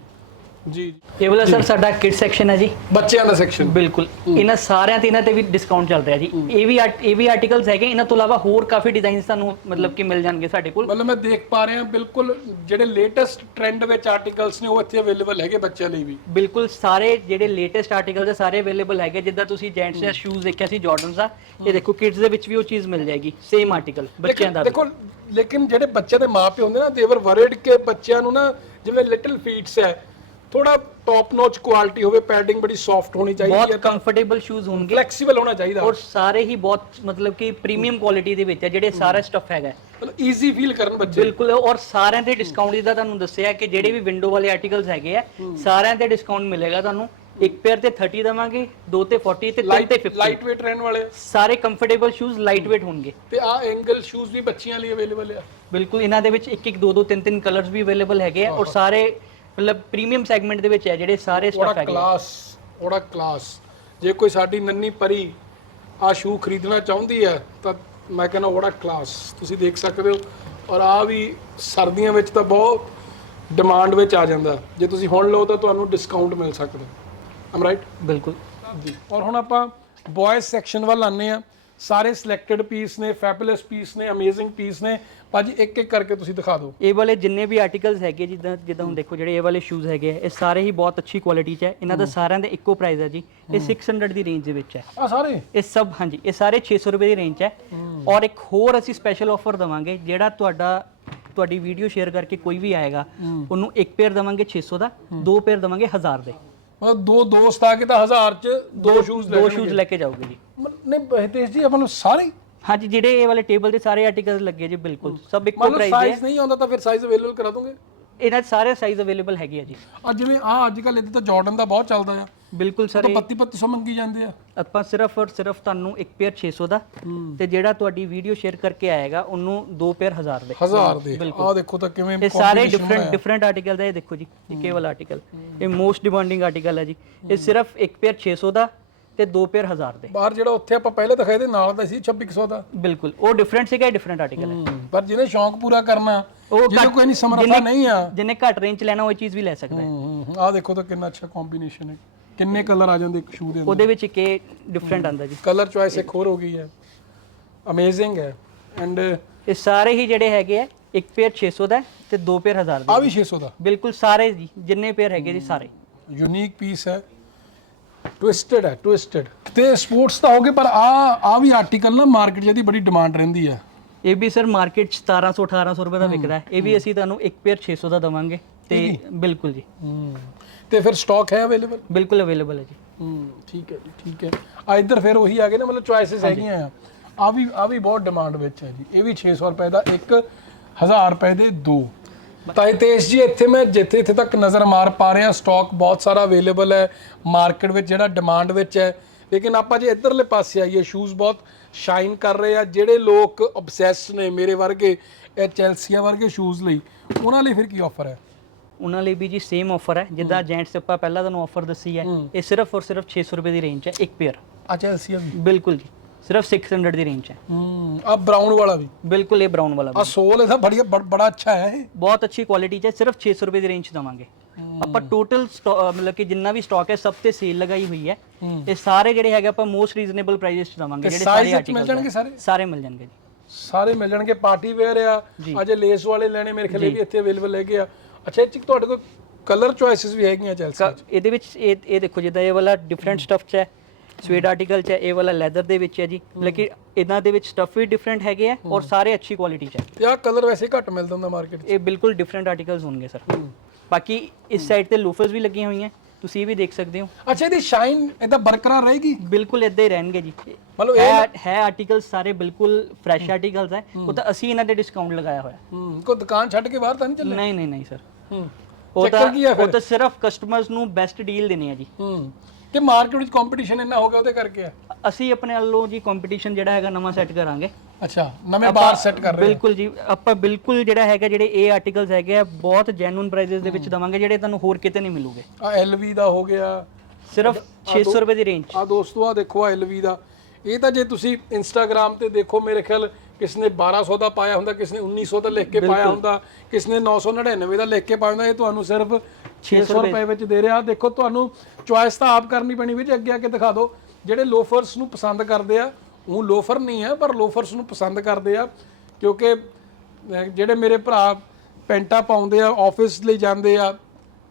ਜੀ ਇਹ ਵਾਲਾ ਸਰ ਸਾਡਾ ਕਿਡ ਸੈਕਸ਼ਨ ਹੈ ਜੀ। ਬੱਚਿਆਂ ਦਾ ਸੈਕਸ਼ਨ ਬਿਲਕੁਲ। ਇਹਨਾਂ ਸਾਰਿਆਂ ਤੇ ਇਹਨਾਂ ਤੇ ਵੀ ਡਿਸਕਾਊਂਟ ਚੱਲ ਰਿਹਾ ਜੀ। ਇਹ ਵੀ ਆਰਟ- ਇਹ ਵੀ ਆਰਟੀਕਲਸ ਹੈਗੇ। ਇਹਨਾਂ ਤੋਂ ਇਲਾਵਾ ਹੋਰ ਕਾਫੀ ਡਿਜ਼ਾਈਨਸ ਤੁਹਾਨੂੰ ਮਤਲਬ ਕਿ ਮਿਲ ਜਾਣਗੇ ਸਾਡੇ ਕੋਲ। ਮਤਲਬ ਮੈਂ ਦੇਖ ਪਾ ਰਿਹਾ ਬਿਲਕੁਲ ਜਿਹੜੇ ਲੇਟੈਸਟ ਟ੍ਰੈਂਡ ਵਿੱਚ ਆਰਟੀਕਲਸ ਨੇ ਉਹ ਇੱਥੇ ਅਵੇਲੇਬਲ ਹੈਗੇ ਬੱਚਿਆਂ ਲਈ ਵੀ। ਬਿਲਕੁਲ ਸਾਰੇ ਜਿਹੜੇ ਲੇਟੈਸਟ ਆਰਟੀਕਲਸ ਹੈ ਸਾਰੇ ਅਵੇਲੇਬਲ ਹੈਗੇ। ਜਿੱਦਾਂ ਤੁਸੀਂ ਜੈਂਟਸ ਦੇ ਸ਼ੂਜ਼ ਦੇਖਿਆ ਸੀ ਜਾਰਡਨਸ ਦਾ ਇਹ ਦੇਖੋ ਕਿਡਸ ਦੇ ਵਿੱਚ ਵੀ ਉਹ ਚੀਜ਼ ਮਿਲ ਜਾਏਗੀ ਸੇਮ ਆਰਟੀਕਲ ਬੱਚਿਆਂ ਦਾ ਵੀ। ਦੇਖੋ ਲੇਕਿਨ ਜਿਹੜੇ ਬੱਚੇ ਦੇ ਮਾਪੇ ਹੁੰਦੇ ਨਾ ਦੇਵਰ ਵਰਡ ਕੇ ਬੱਚਿਆਂ ਨੂੰ ਨਾ ਜਿਵੇਂ ਲਿਟਲ ਫੀਟਸ ਹੈ ਥੋੜਾ ਟੌਪ ਨੋਚ ਕੁਆਲਿਟੀ ਹੋਵੇ ਪੈਡਿੰਗ ਬੜੀ ਸੌਫਟ ਹੋਣੀ ਚਾਹੀਦੀ ਬਹੁਤ ਹੈ ਕੰਫਰਟੇਬਲ ਸ਼ੂਜ਼ ਹੋਣਗੇ। ਫਲੈਕਸੀਬਲ ਹੋਣਾ ਚਾਹੀਦਾ। ਔਰ ਸਾਰੇ ਹੀ ਬਹੁਤ ਮਤਲਬ ਕਿ ਪ੍ਰੀਮੀਅਮ ਕੁਆਲਿਟੀ ਦੇ ਵਿੱਚ ਹੈ ਜਿਹੜੇ ਸਾਰਾ ਸਟੱਫ ਹੈਗਾ ਮਤਲਬ ਈਜ਼ੀ ਫੀਲ ਕਰਨ ਬੱਚੇ। ਬਿਲਕੁਲ ਔਰ ਸਾਰਿਆਂ ਤੇ ਡਿਸਕਾਊਂਟ ਜਿੱਦਾਂ ਤੁਹਾਨੂੰ ਦੱਸਿਆ ਕਿ ਜਿਹੜੇ ਵੀ ਵਿੰਡੋ ਵਾਲੇ ਆਰਟੀਕਲਸ ਹੈਗੇ ਆ ਸਾਰਿਆਂ ਤੇ ਡਿਸਕਾਊਂਟ ਮਿਲੇਗਾ ਤੁਹਾਨੂੰ। ਇੱਕ ਪੇਅਰ ਤੇ 30 ਦਵਾਂਗੇ ਦੋ ਤੇ 40 ਤੇ ਤਿੰਨ ਤੇ 50 ਲਾਈਟ weight ਰਹਿਣ ਵਾਲੇ। ਸਾਰੇ ਕੰਫਰਟੇਬਲ ਸ਼ੂਜ਼ ਲਾਈਟ weight ਹੋਣਗੇ। ਤੇ ਆ ਐਂਗਲ ਸ਼ੂਜ਼ ਵੀ ਬੱਚਿਆਂ ਲਈ ਅਵੇਲੇਬਲ ਆ। ਬਿਲਕੁਲ ਇਹਨਾਂ ਦੇ ਵਿੱਚ ਇੱਕ ਇੱਕ ਦੋ ਦੋ ਤਿੰਨ ਤਿੰਨ ਕਲਰਸ ਵੀ ਅਵੇਲੇਬਲ ਹੈਗੇ ਆ ਔਰ ਸਾਰੇ ਮਤਲਬ ਪ੍ਰੀਮੀਅਮ ਸੈਗਮੈਂਟ ਦੇ ਵਿੱਚ ਹੈ ਜਿਹੜੇ ਸਾਰੇ ਉਹਦਾ ਸਟੱਫ ਹੈਗੇ ਆ। ਕਲਾਸ ਉਹਦਾ ਕਲਾਸ ਜੇ ਕੋਈ ਸਾਡੀ ਨੰਨੀ ਪਰੀ ਆ ਸ਼ੂ ਖਰੀਦਣਾ ਚਾਹੁੰਦੀ ਹੈ ਤਾਂ ਮੈਂ ਕਹਿੰਦਾ ਉਹਦਾ ਕਲਾਸ ਤੁਸੀਂ ਦੇਖ ਸਕਦੇ ਹੋ। ਔਰ ਆ ਵੀ ਸਰਦੀਆਂ ਵਿੱਚ ਤਾਂ ਬਹੁਤ ਡਿਮਾਂਡ ਵਿੱਚ ਆ ਜਾਂਦਾ। ਜੇ ਤੁਸੀਂ ਹੁਣ ਲਓ ਤਾਂ ਤੁਹਾਨੂੰ ਡਿਸਕਾਊਂਟ ਮਿਲ ਸਕਦਾ। ਆਮ ਰਾਈਟ ਬਿਲਕੁਲ। ਜੀ। ਔਰ ਹੁਣ ਆਪਾਂ ਬॉयਜ਼ ਸੈਕਸ਼ਨ ਵੱਲ ਆਨੇ ਆ ਸਾਰੇ ਸਿਲੈਕਟਡ ਪੀਸ ਨੇ ਫੈਬੂਲਸ ਪੀਸ ਨੇ ਅਮੇਜ਼ਿੰਗ ਪੀਸ ਨੇ। ਭਾਜੀ ਇੱਕ ਇੱਕ ਕਰਕੇ ਤੁਸੀਂ ਦਿਖਾ ਦਿਓ। ਇਹ ਵਾਲੇ ਜਿੰਨੇ ਵੀ ਆਰਟੀਕਲਸ ਹੈਗੇ ਜਿੱਦਾਂ ਜਿੱਦਾਂ ਹੁਣ ਦੇਖੋ ਜਿਹੜੇ ਇਹ ਵਾਲੇ ਸ਼ੂਜ਼ ਹੈਗੇ ਆ ਇਹ ਸਾਰੇ ਹੀ ਬਹੁਤ ਅੱਛੀ ਕੁਆਲਿਟੀ 'ਚ ਹੈ। ਇਹਨਾਂ ਦਾ ਸਾਰਿਆਂ ਦਾ ਇੱਕੋ ਪ੍ਰਾਈਸ ਹੈ ਜੀ। ਇਹ 600 ਦੀ ਰੇਂਜ ਦੇ ਵਿੱਚ ਹੈ। ਆ ਸਾਰੇ? ਇਹ ਸਭ ਹਾਂਜੀ ਇਹ ਸਾਰੇ 600 ਰੁਪਏ ਦੀ ਰੇਂਜ 'ਚ ਹੈ। ਔਰ ਇੱਕ ਹੋਰ ਅਸੀਂ ਸਪੈਸ਼ਲ ਆਫਰ ਦਵਾਂਗੇ ਜਿਹੜਾ ਤੁਹਾਡਾ ਤੁਹਾਡੀ ਵੀਡੀਓ ਸ਼ੇਅਰ ਕਰਕੇ ਕੋਈ ਵੀ ਆਏਗਾ ਉਹਨੂੰ ਇੱਕ ਪੇਅਰ ਦਵਾਂਗੇ 600 ਦਾ ਦੋ ਪੇਅਰ ਦਵਾਂਗੇ 1000 ਦੇ। ਮਤਲਬ ਦੋ ਦੋਸਤ ਆ ਕੇ ਤਾਂ 1000 ਚ ਦੋ ਸ਼ੂਜ਼ ਲੈ ਦੋ ਸ਼ੂਜ਼ ਲੈ ਕੇ ਜਾਓਗੇ ਜੀ। ਮਤਲਬ ਨਹੀਂ ਹਿਤੇਸ਼ ਜੀ ਆਪਾਂ ਨੂੰ ਸਾਰੇ? ਹਾਂਜੀ ਜਿਹੜੇ ਇਹ ਵਾਲੇ ਟੇਬਲ ਦੇ ਸਾਰੇ ਆਰਟੀਕਲਸ ਲੱਗੇ ਜੀ ਬਿਲਕੁਲ। ਸਭ ਇੱਕੋ ਮਤਲਬ ਪ੍ਰਾਈਸ ਹੈ ਸਾਈਜ਼ ਨਹੀਂ ਆਉਂਦਾ ਤਾਂ ਫਿਰ ਸਾਈਜ਼ ਅਵੇਲੇਬਲ ਕਰਾ ਦੋਗੇ? ਇਹਨਾਂ 'ਚ ਸਾਰੇ ਸਾਈਜ਼ ਅਵੇਲੇਬਲ ਹੈਗੇ ਆ ਜੀ। ਆ ਜਿਵੇਂ ਆ ਅੱਜ ਕੱਲ ਇਹਦੇ ਤਾਂ ਜਾਰਡਨ ਦਾ ਬਹੁਤ ਚੱਲਦਾ ਆ। ਬਿਲਕੁਲ ਤਾਂ ਸਾਰੇ 32 3200 ਮੰਗੀ ਜਾਂਦੇ ਆ। ਆਪਾਂ ਸਿਰਫ ਔਰ ਸਿਰਫ ਤੁਹਾਨੂੰ ਇੱਕ ਪੇਅਰ 600 ਦਾ ਤੇ ਜਿਹੜਾ ਤੁਹਾਡੀ ਵੀਡੀਓ ਸ਼ੇਅਰ ਕਰਕੇ ਆਏਗਾ ਉਹਨੂੰ ਦੋ ਪੇਅਰ 1000 ਦੇ। 1000 ਦੇ। ਆ ਦੇਖੋ ਤਾਂ ਕਿਵੇਂ ਇਹ ਸਾਰੇ ਡਿਫਰੈਂਟ ਡਿਫਰੈਂਟ ਆਰਟੀਕਲ ਹੈ ਇਹ ਦੇਖੋ ਜੀ ਇਹ ਕੇਵਲ ਆਰਟੀਕਲ ਇਹ ਮੋਸਟ ਡਿਮਾਂਡਿੰਗ ਆਰਟੀਕਲ ਹੈ ਜੀ। ਇਹ ਸਿਰਫ ਇੱਕ ਪੇਅਰ 600 ਦਾ ਤੇ ਦੋ ਪੇਅਰ 1000 ਦੇ। ਬਾਹਰ ਜਿਹੜਾ ਉੱਥੇ ਆਪਾਂ ਪਹਿਲੇ ਦਿਖਾਏ ਦੇ ਨਾਲ ਦਾ ਸੀ 2600 ਦਾ। ਬਿਲਕੁਲ ਉਹ ਡਿਫਰੈਂਟ ਸੀਗਾ ਡਿਫਰੈਂਟ ਆਰਟੀਕਲ ਹੈ। ਪਰ ਜਿਹਨੇ ਸ਼ੌਂਕ ਪੂਰਾ ਕਰਨਾ ਘੱਟ- ਕੋਈ ਨਹੀਂ ਸਮਰੱਥਾ ਜਿਹਨੇ- ਨਹੀਂ ਆ। ਜਿਹਨੇ ਘੱਟ ਰੇਂਜ ਚ ਲੈਣਾ ਉਹ ਚੀਜ਼ ਵੀ ਲੈ ਸਕਦਾ ਹੈ। ਆਹ ਦੇਖੋ ਤਾਂ ਕਿੰਨਾ ਅੱਛਾ ਕੰਬੀਨੇਸ਼ਨ ਹੈ। ਕਿੰਨੇ ਕਲਰ ਆ ਜਾਂਦੇ ਇੱਕ ਸ਼ੂ ਦੇ ਅੰਦਰ। ਉਹਦੇ ਵਿੱਚ ਇੱਕ ਡਿਫਰੈਂਟ ਆਂਦਾ ਜੀ। ਕਲਰ ਚੁਆਇਸ ਇੱਕ ਹੋਰ ਹੋ ਗਈ ਹੈ। ਅਮੇਜ਼ਿੰਗ ਹੈ। ਐਂਡ ਇਹ ਸਾਰੇ ਹੀ ਜਿਹੜੇ ਹੈਗੇ ਆ ਇੱਕ ਪੇਅਰ 600 ਦਾ ਤੇ ਦੋ ਪੇਅਰ 1000 ਆ ਦੇ ਵੀ 600 ਦਾ। ਬਿਲਕੁਲ ਸਾਰੇ ਜੀ ਜਿੰਨੇ ਪੇਅਰ ਹੈਗੇ ਜੀ ਸਾਰੇ। ਯੂਨੀਕ ਪੀਸ ਹੈ। ਟਵਿਸਟਡ ਹੈ ਟਵਿਸਟਡ ਤੇ ਸਪੋਰਟਸ ਤਾਂ ਹੋਗੇ ਪਰ ਆ ਆ ਵੀ ਆਰਟੀਕਲ ਨਾ ਮਾਰਕੀਟ ਜਿਹਦੀ ਬੜੀ ਡਿਮਾਂਡ ਰਹਿੰਦੀ ਹੈ। ਇਹ ਵੀ ਸਰ ਮਾਰਕੀਟ 'ਚ 1700 1800 ਰੁਪਏ ਦਾ ਵਿਕਦਾ ਹੈ। ਇਹ ਵੀ ਅਸੀਂ ਤੁਹਾਨੂੰ ਇੱਕ ਪੇਅਰ 600 ਦਾ ਦਵਾਂਗੇ। ਤੇ ਬਿਲਕੁਲ ਜੀ। ਤੇ ਫਿਰ ਸਟਾਕ ਹੈ ਅਵੇਲੇਬਲ ਬਿਲਕੁਲ ਅਵੇਲੇਬਲ ਹੈ ਜੀ। ਹੂੰ ਠੀਕ ਹੈ ਜੀ ਠੀਕ ਹੈ। ਆ ਇੱਧਰ ਫਿਰ ਉਹੀ ਆ ਗਏ ਨਾ ਮਤਲਬ ਚੁਆਇਸਸ ਹੈਗੀਆਂ ਆ। ਆ ਵੀ ਆ ਵੀ ਬਹੁਤ ਡਿਮਾਂਡ ਵਿੱਚ ਹੈ ਜੀ। ਇਹ ਵੀ 600 ਰੁਪਏ ਦਾ ਇੱਕ 1000 ਰੁਪਏ ਦੇ ਦੋ। ਤਾਂ ਤੇਜ ਜੀ ਇੱਥੇ ਮੈਂ ਜਿੱਥੇ ਇੱਥੇ ਤੱਕ ਨਜ਼ਰ ਮਾਰ ਪਾ ਰਿਹਾ ਸਟਾਕ ਬਹੁਤ ਸਾਰਾ ਅਵੇਲੇਬਲ ਹੈ ਮਾਰਕੀਟ ਵਿੱਚ ਜਿਹੜਾ ਡਿਮਾਂਡ ਵਿੱਚ ਹੈ। ਲੇਕਿਨ ਆਪਾਂ ਜੇ ਇੱਧਰਲੇ ਪਾਸੇ ਆਈਏ ਸ਼ੂਜ਼ ਬਹੁਤ ਸ਼ਾਈਨ ਕਰ ਰਹੇ ਆ ਜਿਹੜੇ ਲੋਕ ਆਬਸੈਸ ਨੇ ਮੇਰੇ ਵਰਗੇ ਇਹ ਚੈਲਸੀਆ ਵਰਗੇ ਸ਼ੂਜ਼ ਲਈ ਉਹਨਾਂ ਲਈ ਫਿਰ ਕੀ ਆਫਰ ਹੈ? ਉਹਨਾਂ ਲਈ ਵੀ ਜੀ ਸੇਮ ਆਫਰ ਹੈ ਜਿੱਦਾਂ ਜੈਂਟਸ ਆਪਾਂ ਪਹਿਲਾਂ ਤੁਹਾਨੂੰ ਆਫਰ ਦੱਸੀ ਹੈ ਇਹ ਸਿਰਫ ਔਰ ਸਿਰਫ 600 ਰੁਪਏ ਦੀ ਰੇਂਜ ਹੈ ਇੱਕ ਪੇਅਰ ਆ ਚੈਲਸੀਆ ਵੀ। ਬਿਲਕੁਲ ਜੀ। ਸਿਰਫ 600 ਦੀ ਰੇਂਜ 'ਚ ਹੈ ਹੂੰ ਆ ਬਰਾਊਨ ਵਾਲਾ ਵੀ ਬਿਲਕੁਲ ਇਹ ਬਰਾਊਨ ਵਾਲਾ ਆ ਸੋਲ ਇਹਦਾ ਬੜੀ ਬੜਾ ਅੱਛਾ ਹੈ ਇਹ ਬਹੁਤ ਅੱਛੀ ਕੁਆਲਿਟੀ 'ਚ ਹੈ ਸਿਰਫ 600 ਰੁਪਏ ਦੀ ਰੇਂਜ 'ਚ ਦਵਾਂਗੇ ਆਪਾਂ ਟੋਟਲ ਮਤਲਬ ਕਿ ਜਿੰਨਾ ਵੀ ਸਟਾਕ ਹੈ ਸਭ ਤੇ ਸੇਲ ਲਗਾਈ ਹੋਈ ਹੈ ਇਹ ਸਾਰੇ ਜਿਹੜੇ ਹੈਗੇ ਆਪਾਂ ਮੋਸਟ ਰੀਜ਼ਨੇਬਲ ਪ੍ਰਾਈਸਸ 'ਚ ਦਵਾਂਗੇ ਜਿਹੜੇ size ਸਾਰੇ ਵਿੱਚ ਮਿਲ ਆਰਟੀਕਲ ਜਾਣਗੇ ਸਾਰੇ ਸਾਰੇ ਮਿਲ ਜਾਣਗੇ ਜੀ ਸਾਰੇ ਮਿਲ ਜਾਣਗੇ ਪਾਰਟੀ ਵੇਅਰ ਆ ਅਜੇ ਲੇਸ ਵਾਲੇ ਲੈਣੇ ਮੇਰੇ ਖਿਆਲ ਇਹ ਵੀ ਇੱਥੇ ਅਵੇਲੇਬਲ ਹੈਗੇ ਆ ਅੱਛਾ ਇਹ ਚ ਤੁਹਾਡੇ ਕੋਲ ਕਲਰ ਚੁਆਇਸਸ ਵੀ ਹੈਗੀਆਂ ਚੈਲਸੀ ਇਹਦੇ ਵਿੱਚ ਇਹ ਇਹ ਦੇਖੋ ਜਿੱਦਾਂ ਇਹ ਵਾਲਾ ਡਿਫਰੈਂਟ ਸਟਫ 'ਚ ਹੈ ਸਵੇਡ ਆਰਟੀਕਲ 'ਚ ਹੈ ਇਹ ਵਾਲਾ ਲੈਦਰ ਦੇ ਵਿੱਚ ਹੈ ਜੀ। ਲੇਕਿਨ ਇਹਨਾਂ ਦੇ ਵਿੱਚ ਸਟਫ ਵੀ ਡਿਫਰੈਂਟ ਹੈਗੇ ਆ ਔਰ ਸਾਰੇ ਅੱਛੀ ਕੁਆਲਿਟੀ 'ਚ ਹੈ। ਆ ਕਲਰ ਵੈਸੇ ਘੱਟ ਮਿਲਦਾ ਹੁੰਦਾ ਮਾਰਕੀਟ 'ਚ। ਇਹ ਬਿਲਕੁਲ ਡਿਫਰੈਂਟ ਆਰਟੀਕਲਸ ਹੋਣਗੇ ਸਰ ਬਾਕੀ ਇਸ ਸਾਈਡ ਤੇ ਲੂਫਰਸ ਵੀ ਲੱਗੀਆਂ ਹੋਈਆਂ ਤੁਸੀਂ ਇਹ ਵੀ ਦੇਖ ਸਕਦੇ ਹੋ। ਅੱਛਾ ਇਹਦੀ ਸ਼ਾਈਨ ਇਹਦਾ ਬਰਕਰਾਰ ਰਹੇਗੀ? ਬਿਲਕੁਲ ਇਦਾਂ ਹੀ ਰਹਿਣਗੇ ਜੀ। ਮਤਲਬ ਇਹ ਹੈ ਹੈ ਆਰਟੀਕਲਸ ਸਾਰੇ ਬਿਲਕੁਲ ਫਰੈਸ਼ ਆਰਟੀਕਲਸ ਹੈ। ਉਹ ਤਾਂ ਅਸੀਂ ਇਹਨਾਂ ਤੇ ਡਿਸਕਾਊਂਟ ਲਗਾਇਆ ਹੋਇਆ। ਹੂੰ ਕੋਈ ਦੁਕਾਨ ਛੱਡ ਕੇ ਬਾਹਰ ਤਾਂ ਨਹੀਂ ਚੱਲੇ? ਨਹੀਂ ਨਹੀਂ ਨਹੀਂ ਸਰ ਹੂੰ। ਉਹ ਚੱਕਰ ਤਾਂ ਕੀ ਹੈ ਉਹ ਤਾਂ ਸਿਰਫ ਕਸਟਮਰਸ ਨੂੰ ਬੈਸਟ ਡੀਲ ਦੇਣੀ ਹੈ ਜੀ। ਹੂੰ। ਤੇ ਮਾਰਕੀਟ ਵਿੱਚ ਕੰਪੀਟੀਸ਼ਨ ਇੰਨਾ ਹੋ ਗਿਆ ਉਹਦੇ ਕਰਕੇ ਆ? ਅਸੀਂ ਆਪਣੇ ਵੱਲੋਂ ਜੀ ਕੰਪੀਟੀਸ਼ਨ ਜਿਹੜਾ ਹੈਗਾ ਨਵਾਂ ਸੈੱਟ ਕਰਾਂਗੇ। ਅੱਛਾ ਨਵੇਂ ਬਾਰ ਸੈੱਟ ਕਰ ਰਹੇ ਬਿਲਕੁਲ ਜੀ ਆਪਾਂ ਬਿਲਕੁਲ ਜਿਹੜਾ ਹੈਗਾ ਜਿਹੜੇ ਇਹ ਆਰਟੀਕਲਸ ਹੈਗੇ ਆ ਬਹੁਤ ਜੈਨੂਨ ਪ੍ਰਾਈਸਸ ਦੇ ਵਿੱਚ ਦਵਾਂਗੇ ਜਿਹੜੇ ਤੁਹਾਨੂੰ ਹੋਰ ਕਿਤੇ ਨਹੀਂ ਮਿਲੂਗੇ। ਆ ਐਲਵੀ ਦਾ ਹੋ ਗਿਆ। ਸਿਰਫ 600 ਰੁਪਏ ਦੀ ਰੇਂਜ ਆ ਦੋਸਤੋ ਆ ਦੇਖੋ ਆ ਐਲਵੀ ਦਾ। ਇਹ ਤਾਂ ਜੇ ਤੁਸੀਂ ਇੰਸਟਾਗ੍ਰam ਤੇ ਦੇਖੋ ਮੇਰੇ ਖਿਆਲ ਕਿਸ ਨੇ 1200 ਦਾ ਪਾਇਆ ਹੁੰਦਾ ਕਿਸ ਨੇ 1900 ਦਾ ਲਿਖ ਕੇ ਪਾਇਆ ਹੁੰਦਾ ਕਿਸ ਨੇ 999 ਦਾ ਲਿਖ ਕੇ ਪਾਇਆ ਹੁੰਦਾ ਇਹ ਤੁਹਾਨੂੰ ਸਿਰਫ 600 ਰੁਪਏ। ਵਿੱਚ ਦੇ ਰਿਹਾ। ਦੇਖੋ ਤੁਹਾਨੂੰ ਚੁਆਇਸ ਤਾਂ ਆਪ ਕਰਨੀ ਪੈਣੀ ਵਿੱਚ ਅੱਗੇ ਆ ਕੇ ਦਿਖਾ ਦਿਓ। ਜਿਹੜੇ ਲੋਫਰਸ ਨੂੰ ਪਸੰਦ ਕਰਦੇ ਆ ਉਹ ਲੋਫਰ ਨਹੀਂ ਹੈ ਪਰ ਲੋਫਰਸ ਨੂੰ ਪਸੰਦ ਕਰਦੇ ਆ ਕਿਉਂਕਿ ਜਿਹੜੇ ਮੇਰੇ ਭਰਾ ਪੈਂਟਾਂ ਪਾਉਂਦੇ ਆ ਆਫਿਸ ਲਈ ਜਾਂਦੇ ਆ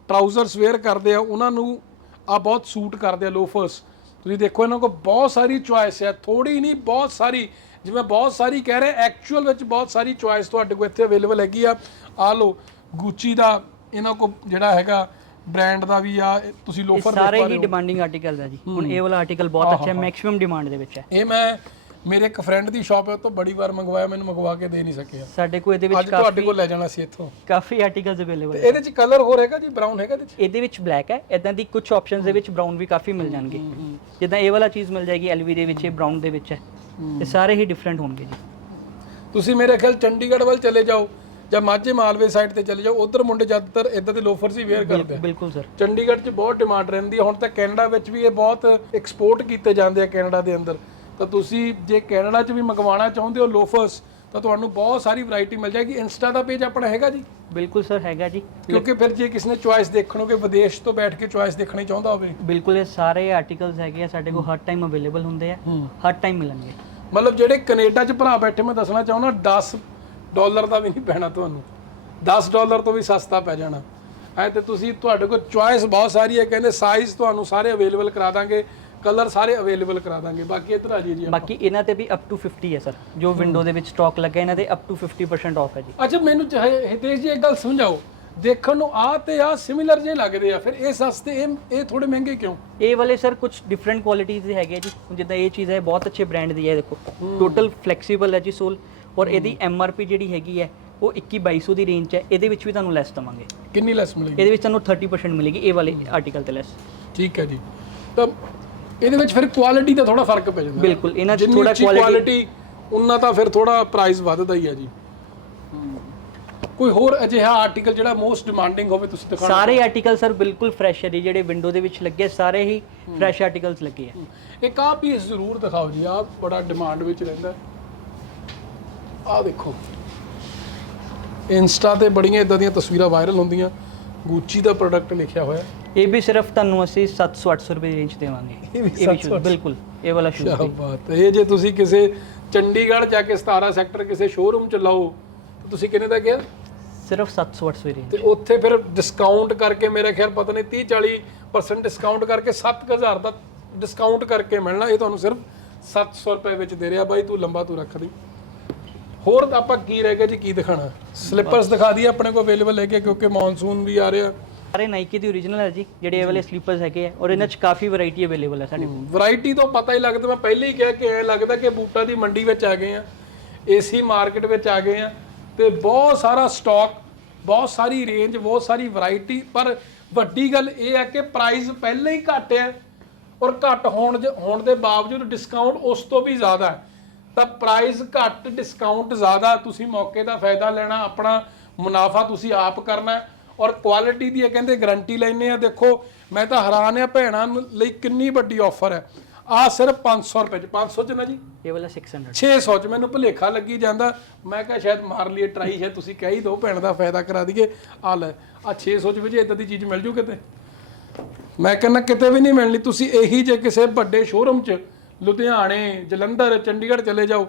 ਟਰਾਊਜ਼ਰਸ ਵੇਅਰ ਕਰਦੇ ਆ ਉਹਨਾਂ ਨੂੰ ਆ ਬਹੁਤ ਸੂਟ ਕਰਦੇ ਆ ਲੋਫਰਸ ਤੁਸੀਂ ਦੇਖੋ ਇਹਨਾਂ ਕੋਲ ਬਹੁਤ ਸਾਰੀ ਚੁਆਇਸ ਹੈ ਥੋੜੀ ਨਹੀਂ ਬਹੁਤ ਸਾਰੀ। ਜਿਵੇਂ ਬਹੁਤ ਸਾਰੀ ਕਹਿ ਰਹੇ ਐਕਚੁਅਲ ਵਿੱਚ ਬਹੁਤ ਸਾਰੀ ਚੁਆਇਸ ਤੁਹਾਡੇ ਕੋਲ ਇੱਥੇ ਅਵੇਲੇਬਲ ਹੈਗੀ ਆ। ਆ ਲੋ ਗੁੱਚੀ ਦਾ ਇਹਨਾਂ ਕੋਲ ਜਿਹੜਾ ਹੈਗਾ ਬ੍ਰਾਂਡ ਦਾ ਵੀ ਆ ਤੁਸੀਂ ਲੋਫਰ ਸਾਰੇ ਹੀ ਡਿਮਾਂਡਿੰਗ ਆਰਟੀਕਲਸ ਹੈ ਜੀ। ਹੁਣ ਇਹ ਵਾਲਾ ਆਰਟੀਕਲ ਬਹੁਤ ਅੱਛਾ ਹੈ ਮੈਕਸਿਮਮ ਡਿਮਾਂਡ ਦੇ ਵਿੱਚ ਹੈ। ਇਹ ਮੈਂ ਮੇਰੇ ਇੱਕ ਫਰੈਂਡ ਦੀ ਸ਼ਾਪ ਹੈ ਉਹ ਤੋਂ ਬੜੀ ਵਾਰ ਮੰਗਵਾਇਆ ਮੈਨੂੰ ਮੰਗਵਾ ਕੇ ਦੇ ਨਹੀਂ ਸਕਿਆ। ਸਾਡੇ ਕੋਲ ਇਹਦੇ ਵਿੱਚ ਅੱਜ ਤੁਹਾਡੇ ਕੋਲ ਲੈ ਜਾਣਾ ਸੀ ਇੱਥੋਂ। ਕਾਫੀ ਆਰਟੀਕਲਸ ਅਵੇਲੇਬਲ ਹੈ। ਇਹਦੇ ਚ ਕਲਰ ਹੋਰ ਹੈਗਾ ਜੀ? ਬਰਾਊਨ ਹੈਗਾ ਇਹਦੇ ਚ? ਇਹਦੇ ਵਿੱਚ ਬਲੈਕ ਹੈ ਇਦਾਂ ਦੀ ਕੁਝ ਆਪਸ਼ਨਸ ਦੇ ਵਿੱਚ ਬ੍ਰਾਊਨ ਵੀ ਕਾਫੀ ਮਿਲ ਜਾਣਗੇ। ਜਿੱਦਾਂ ਇਹ ਵਾਲਾ ਚੀਜ਼ ਮਿਲ ਜਾਏਗੀ ਐਲਵੀ ਦੇ ਵਿੱਚ ਇਹ ਬ੍ਰਾਊਨ ਦੇ ਵਿੱਚ ਹੈ। ਇਹ ਸਾਰੇ ਹੀ ਡਿਫਰੈਂਟ ਹੋਣਗੇ ਜੀ। ਤੁਸੀਂ ਮੇਰੇ ਖਿਆਲ ਚੰਡੀਗੜ੍ਹ ਵੱਲ ਚਲੇ ਜਾਓ। ਜਾਂ ਮਾਝੇ ਮਾਲਵੇ ਸਾਈਡ ਤੇ ਚਲੇ ਜਾਓ ਉਧਰ ਮੁੰਡੇ ਜ਼ਿਆਦਾਤਰ ਇਦਾਂ ਦੇ ਲੋਫਰਸ ਹੀ ਵੇਅਰ ਕਰਦੇ ਆ। ਬਿਲਕੁਲ ਸਰ। ਚੰਡੀਗੜ੍ਹ 'ਚ ਬਹੁਤ ਡਿਮਾਂਡ ਰਹਿੰਦੀ ਹੈ ਹੁਣ ਤਾਂ ਕੈਨੇਡਾ ਵਿੱਚ ਵੀ ਇਹ ਬਹੁਤ ਐਕਸਪੋਰਟ ਕੀਤੇ ਜਾਂਦੇ ਆ ਕੈਨੇਡਾ ਦੇ ਅੰਦਰ। ਤਾਂ ਤੁਸੀਂ ਜੇ ਕੈਨੇਡਾ 'ਚ ਵੀ ਮੰਗਵਾਉਣਾ ਚਾਹੁੰਦੇ ਹੋ ਲੋਫਰਸ ਤਾਂ ਤੁਹਾਨੂੰ ਬਹੁਤ ਸਾਰੀ ਵੈਰਾਈਟੀ ਮਿਲ ਜਾਏਗੀ। ਇੰਸਟਾ ਦਾ ਪੇਜ ਆਪਣਾ ਹੈਗਾ ਜੀ? ਬਿਲਕੁਲ ਸਰ ਹੈਗਾ ਜੀ। ਕਿਉਂਕਿ ਫਿਰ ਜੇ ਕਿਸ ਨੇ ਚੁਆਇਸ ਦੇਖਣੋਗੇ ਵਿਦੇਸ਼ ਤੋਂ ਬੈਠ ਕੇ ਚੁਆਇਸ ਦੇਖਣੀ ਚਾਹੁੰਦਾ ਹੋਵੇ। ਬਿਲਕੁਲ ਇਹ ਸਾਰੇ ਆਰਟੀਕਲਸ ਹੈਗੇ ਆ ਸਾਡੇ ਕੋਲ ਹਰ ਟਾਈਮ ਅਵੇਲੇਬਲ ਹੁੰਦੇ ਆ। ਹਰ ਟਾਈਮ ਮਿਲਣਗੇ। ਮਤਲਬ ਜਿਹੜੇ ਕੈਨੇਡਾ 'ਚ ਭਰਾ ਬੈਠੇ ਮੈਂ ਦੱਸਣਾ ਚਾਹੁੰਦਾ 10 ਡਾਲਰ ਦਾ ਵੀ ਨਹੀਂ ਪੈਣਾ ਤੁਹਾਨੂੰ। 10 ਡਾਲਰ ਤੋਂ ਵੀ ਸਸਤਾ ਪੈ ਜਾਣਾ। ਐ ਤੇ ਤੁਸੀਂ ਤੁਹਾਡੇ ਕੋਲ ਚੁਆਇਸ ਬਹੁਤ ਸਾਰੀ ਹੈ ਕਹਿੰਦੇ ਸਾਈਜ਼ ਤੁਹਾਨੂੰ ਸਾਰੇ ਅਵੇਲੇਬਲ ਕਰਾ ਦਾਂਗੇ ਕਲਰ ਸਾਰੇ ਅਵੇਲੇਬਲ ਕਰਾ ਦਾਂਗੇ। ਬਾਕੀ ਇੱਧਰ ਆ ਜੀ ਜੀ ਬਾਕੀ ਇਹਨਾਂ ਤੇ ਵੀ ਅਪ ਟੂ 50 ਹੈ ਸਰ ਜੋ ਵਿੰਡੋ ਦੇ ਵਿੱਚ ਸਟਾਕ ਲੱਗਾ ਇਹਨਾਂ ਦੇ ਅਪ ਟੂ 50% ਆਫ ਹੈ ਜੀ। ਅੱਛਾ ਮੈਨੂੰ ਚਾਹੇ ਹਿਤੇਸ਼ ਜੀ ਇੱਕ ਗੱਲ ਸਮਝਾਓ। ਦੇਖਣ ਨੂੰ ਆ ਤੇ ਆ ਸਿਮਿਲਰ ਜੇ ਲੱਗਦੇ ਆ ਫਿਰ ਇਹ ਸਸਤੇ ਇਹ ਇਹ ਥੋੜੇ ਮਹਿੰਗੇ ਕਿਉਂ? ਇਹ ਵਾਲੇ ਸਰ ਕੁਝ ਡਿਫਰੈਂਟ ਕੁਆਲਿਟੀਜ਼ ਦੇ ਹੈਗੇ ਜੀ। ਜਿੱਦਾਂ ਇਹ ਚੀਜ਼ ਹੈ ਬਹੁਤ ਅੱਛੇ ਬ੍ਰਾਂਡ ਦੀ ਹੈ ਦੇਖੋ। ਟੋਟਲ ਫਲੈਕਸੀਬਲ ਹੈ ਜੀ ਸੋਲ ਔਰ ਇਹਦੀ ਐਮ ਆਰ ਪੀ ਜਿਹੜੀ ਹੈਗੀ ਹੈ ਉਹ 21 2200 ਦੀ ਰੇਂਜ 'ਚ ਹੈ। ਇਹਦੇ ਵਿੱਚ ਵੀ ਤੁਹਾਨੂੰ ਲੈਸ ਦਵਾਂਗੇ। ਕਿੰਨੀ ਲੈਸ ਮਿਲੇਗੀ? ਇਹਦੇ ਵਿੱਚ ਤੁਹਾਨੂੰ 30% ਮਿਲੇਗੀ ਇਹ ਵਾਲੇ ਆਰਟੀਕਲ ਤੇ ਲੈਸ ਠੀਕ ਹੈ ਜੀ। ਤਾਂ ਇਹਦੇ ਵਿੱਚ ਫਿਰ ਕੁਆਲਿਟੀ ਦਾ ਥੋੜਾ ਫ਼ਰਕ ਪੈ ਜਾਂਦਾ। ਬਿਲਕੁਲ ਇਹਨਾਂ 'ਚ ਥੋੜਾ ਕੁਆਲਿਟੀ ਉਨਾ ਤਾਂ ਫਿਰ ਥੋੜਾ ਪ੍ਰਾਈਸ ਵੱਧਦਾ ਹੀ ਆ ਜੀ। ਕੋਈ ਹੋਰ ਅਜਿਹਾ ਆਰਟੀਕਲ ਜਿਹੜਾ ਮੋਸਟ ਡਿਮਾਂਡਿੰਗ ਹੋਵੇ ਤੁਸੀਂ ਦਿਖਾਣਾ ਸਾਰੇ ਆਰਟੀਕਲ ਸਰ ਬਿਲਕੁਲ ਫਰੈਸ਼ ਹੈ ਜੀ ਜਿਹੜੇ ਵਿੰਡੋ ਦੇ ਵਿੱਚ ਲੱਗੇ ਸਾਰੇ ਹੀ ਫਰੈਸ਼ ਆਰਟੀਕਲਸ ਲੱਗੇ ਆ। ਇੱਕ ਆਹ ਪੀਸ ਜ਼ਰੂਰ ਦਿਖਾਓ ਜੀ ਆਹ ਬੜਾ ਡਿਮਾਂਡ ਵਿੱਚ ਰਹਿੰਦਾ ਆਹ ਦੇਖੋ। ਇੰਸਟਾ ਤੇ ਬੜੀਆਂ ਇਦਾਂ ਦੀਆਂ ਤਸਵੀਰਾਂ ਵਾਇਰਲ ਹੁੰਦੀਆਂ। ਗੂਚੀ ਦਾ ਪ੍ਰੋਡਕਟ ਲਿਖਿਆ ਹੋਇਆ। ਇਹ ਵੀ ਸਿਰਫ ਤੁਹਾਨੂੰ ਅਸੀਂ 700 800 ਰੁਪਏ ਰੇਂਜ ਦੇਵਾਂਗੇ। ਇਹ ਵੀ ਇਹ ਵੀ 700 shoes, ਬਿਲਕੁਲ। ਇਹ ਵਾਲਾ ਸ਼ੂਜ਼ ਕੀ ਬਾਤ ਹੈ। ਇਹ ਜੇ ਤੁਸੀਂ ਕਿਸੇ ਚੰਡੀਗੜ੍ਹ ਜਾ ਕੇ 17 ਸੈਕਟਰ ਕਿਸੇ ਸ਼ੋਰੂਮ ਚ ਲਾਓ ਤਾਂ ਤੁਸੀਂ ਕਿੰਨੇ ਦਾ ਗਿਆ ਸਿਰਫ 700 800 ਰੇਂਜ ਤੇ ਉੱਥੇ ਫਿਰ ਡਿਸਕਾਊਂਟ ਕਰਕੇ ਮੇਰੇ ਖਿਆਲ ਪਤਾ ਨਹੀਂ 30 40% ਡਿਸਕਾਊਂਟ ਕਰਕੇ 7000 ਦਾ ਡਿਸਕਾਊਂਟ ਕਰਕੇ ਮਿਲਣਾ। ਇਹ ਤੁਹਾਨੂੰ ਸਿਰਫ 700 ਰੁਪਏ ਵਿੱਚ ਦੇ ਰਿਹਾ। ਬਾਈ ਤੂੰ ਲੰਬਾ ਤੂੰ ਰੱਖ ਦੀ। ਹੋਰ ਆਪਾਂ ਕੀ ਰਹਿ ਗਿਆ ਜੀ ਕੀ ਦਿਖਾਣਾ? ਸਲਿੱਪਰਸ ਦਿਖਾ ਦਈਏ ਆਪਣੇ ਕੋਲ ਅਵੇਲੇਬਲ ਹੈਗੇ ਕਿਉਂਕਿ ਮੌਨਸੂਨ ਵੀ ਆ ਰਿਹਾ। ਸਾਰੇ ਨਾਈਕੀ ਦੀ ਓਰੀਜਨਲ ਹੈ ਜੀ ਜਿਹੜੇ ਇਹ ਵਾਲੇ ਸਲੀਪਰਸ ਹੈਗੇ ਆ ਔਰ ਇਹਨਾਂ 'ਚ ਕਾਫੀ ਵੈਰਾਈਟੀ ਅਵੇਲੇਬਲ ਹੈ ਸਾਡੇ ਕੋਲ। ਵੈਰਾਈਟੀ ਤੋਂ ਪਤਾ ਹੀ ਲੱਗਦਾ ਮੈਂ ਪਹਿਲੇ ਹੀ ਕਿਹਾ ਕਿ ਐ ਲੱਗਦਾ ਕਿ ਬੂਟਾਂ ਦੀ ਮੰਡੀ ਵਿੱਚ ਆ ਗਏ ਆ ਏਸੀ ਮਾਰਕੀਟ ਵਿੱਚ ਆ ਗਏ ਆ ਤੇ ਬਹੁਤ ਸਾਰਾ ਸਟਾਕ ਬਹੁਤ ਸਾਰੀ ਰੇਂਜ ਬਹੁਤ ਸਾਰੀ ਵੈਰਾਈਟੀ ਪਰ ਵੱਡੀ ਗੱਲ ਇਹ ਹੈ ਕਿ ਪ੍ਰਾਈਸ ਪਹਿਲੇ ਹੀ ਘੱਟ ਹੈ ਔਰ ਘੱਟ ਹੋਣ ਜ- ਹੋਣ ਦੇ ਬਾਵਜੂਦ ਡਿਸਕਾਊਂਟ ਉਸ ਤੋਂ ਵੀ ਜ਼ਿਆਦਾ ਹੈ। ਤਾਂ ਪ੍ਰਾਈਸ ਘੱਟ ਡਿਸਕਾਊਂਟ ਜ਼ਿਆਦਾ ਤੁਸੀਂ ਮੌਕੇ ਦਾ ਫਾਇਦਾ ਲੈਣਾ ਆਪਣਾ ਮੁਨਾਫਾ ਤੁਸੀਂ ਆਪ ਕਰਨਾ ਔਰ ਕੁਆਲਿਟੀ ਦੀ ਇਹ ਕਹਿੰਦੇ ਗਾਰੰਟੀ ਲੈਣੇ ਆ ਦੇਖੋ ਮੈਂ ਤਾਂ ਹੈਰਾਨ ਆ ਭੈਣਾਂ ਲਈ ਕਿੰਨੀ ਵੱਡੀ ਆਫਰ ਹੈ। ਆ ਸਿਰਫ 500 ਰੁਪਏ ਚ 500 ਚ ਨਾ ਜੀ? ਇਹ ਵਾਲਾ 600 600 ਚ ਮੈਨੂੰ ਭੁਲੇਖਾ ਲੱਗੀ ਜਾਂਦਾ। ਮੈਂ ਕਿਹਾ ਸ਼ਾਇਦ ਮਾਰ ਲਈਏ ਟਰਾਈ ਸ਼ਾਇਦ ਤੁਸੀਂ ਕਹਿ ਹੀ ਦਿਓ ਭੈਣ ਦਾ ਫਾਇਦਾ ਕਰਾ ਦਈਏ। ਆ ਲੈ ਆ 600 ਚ ਵੀ ਜੇ ਇਦਾਂ ਦੀ ਚੀਜ਼ ਮਿਲ ਜੂ ਕਿਤੇ। ਮੈਂ ਕਹਿੰਦਾ ਕਿਤੇ ਵੀ ਨਹੀਂ ਮਿਲਣੀ ਤੁਸੀਂ ਇਹੀ ਜੇ ਕਿਸੇ ਵੱਡੇ ਸ਼ੋਰੂਮ 'ਚ ਲੁਧਿਆਣੇ ਜਲੰਧਰ ਚੰਡੀਗੜ੍ਹ ਚਲੇ ਜਾਓ।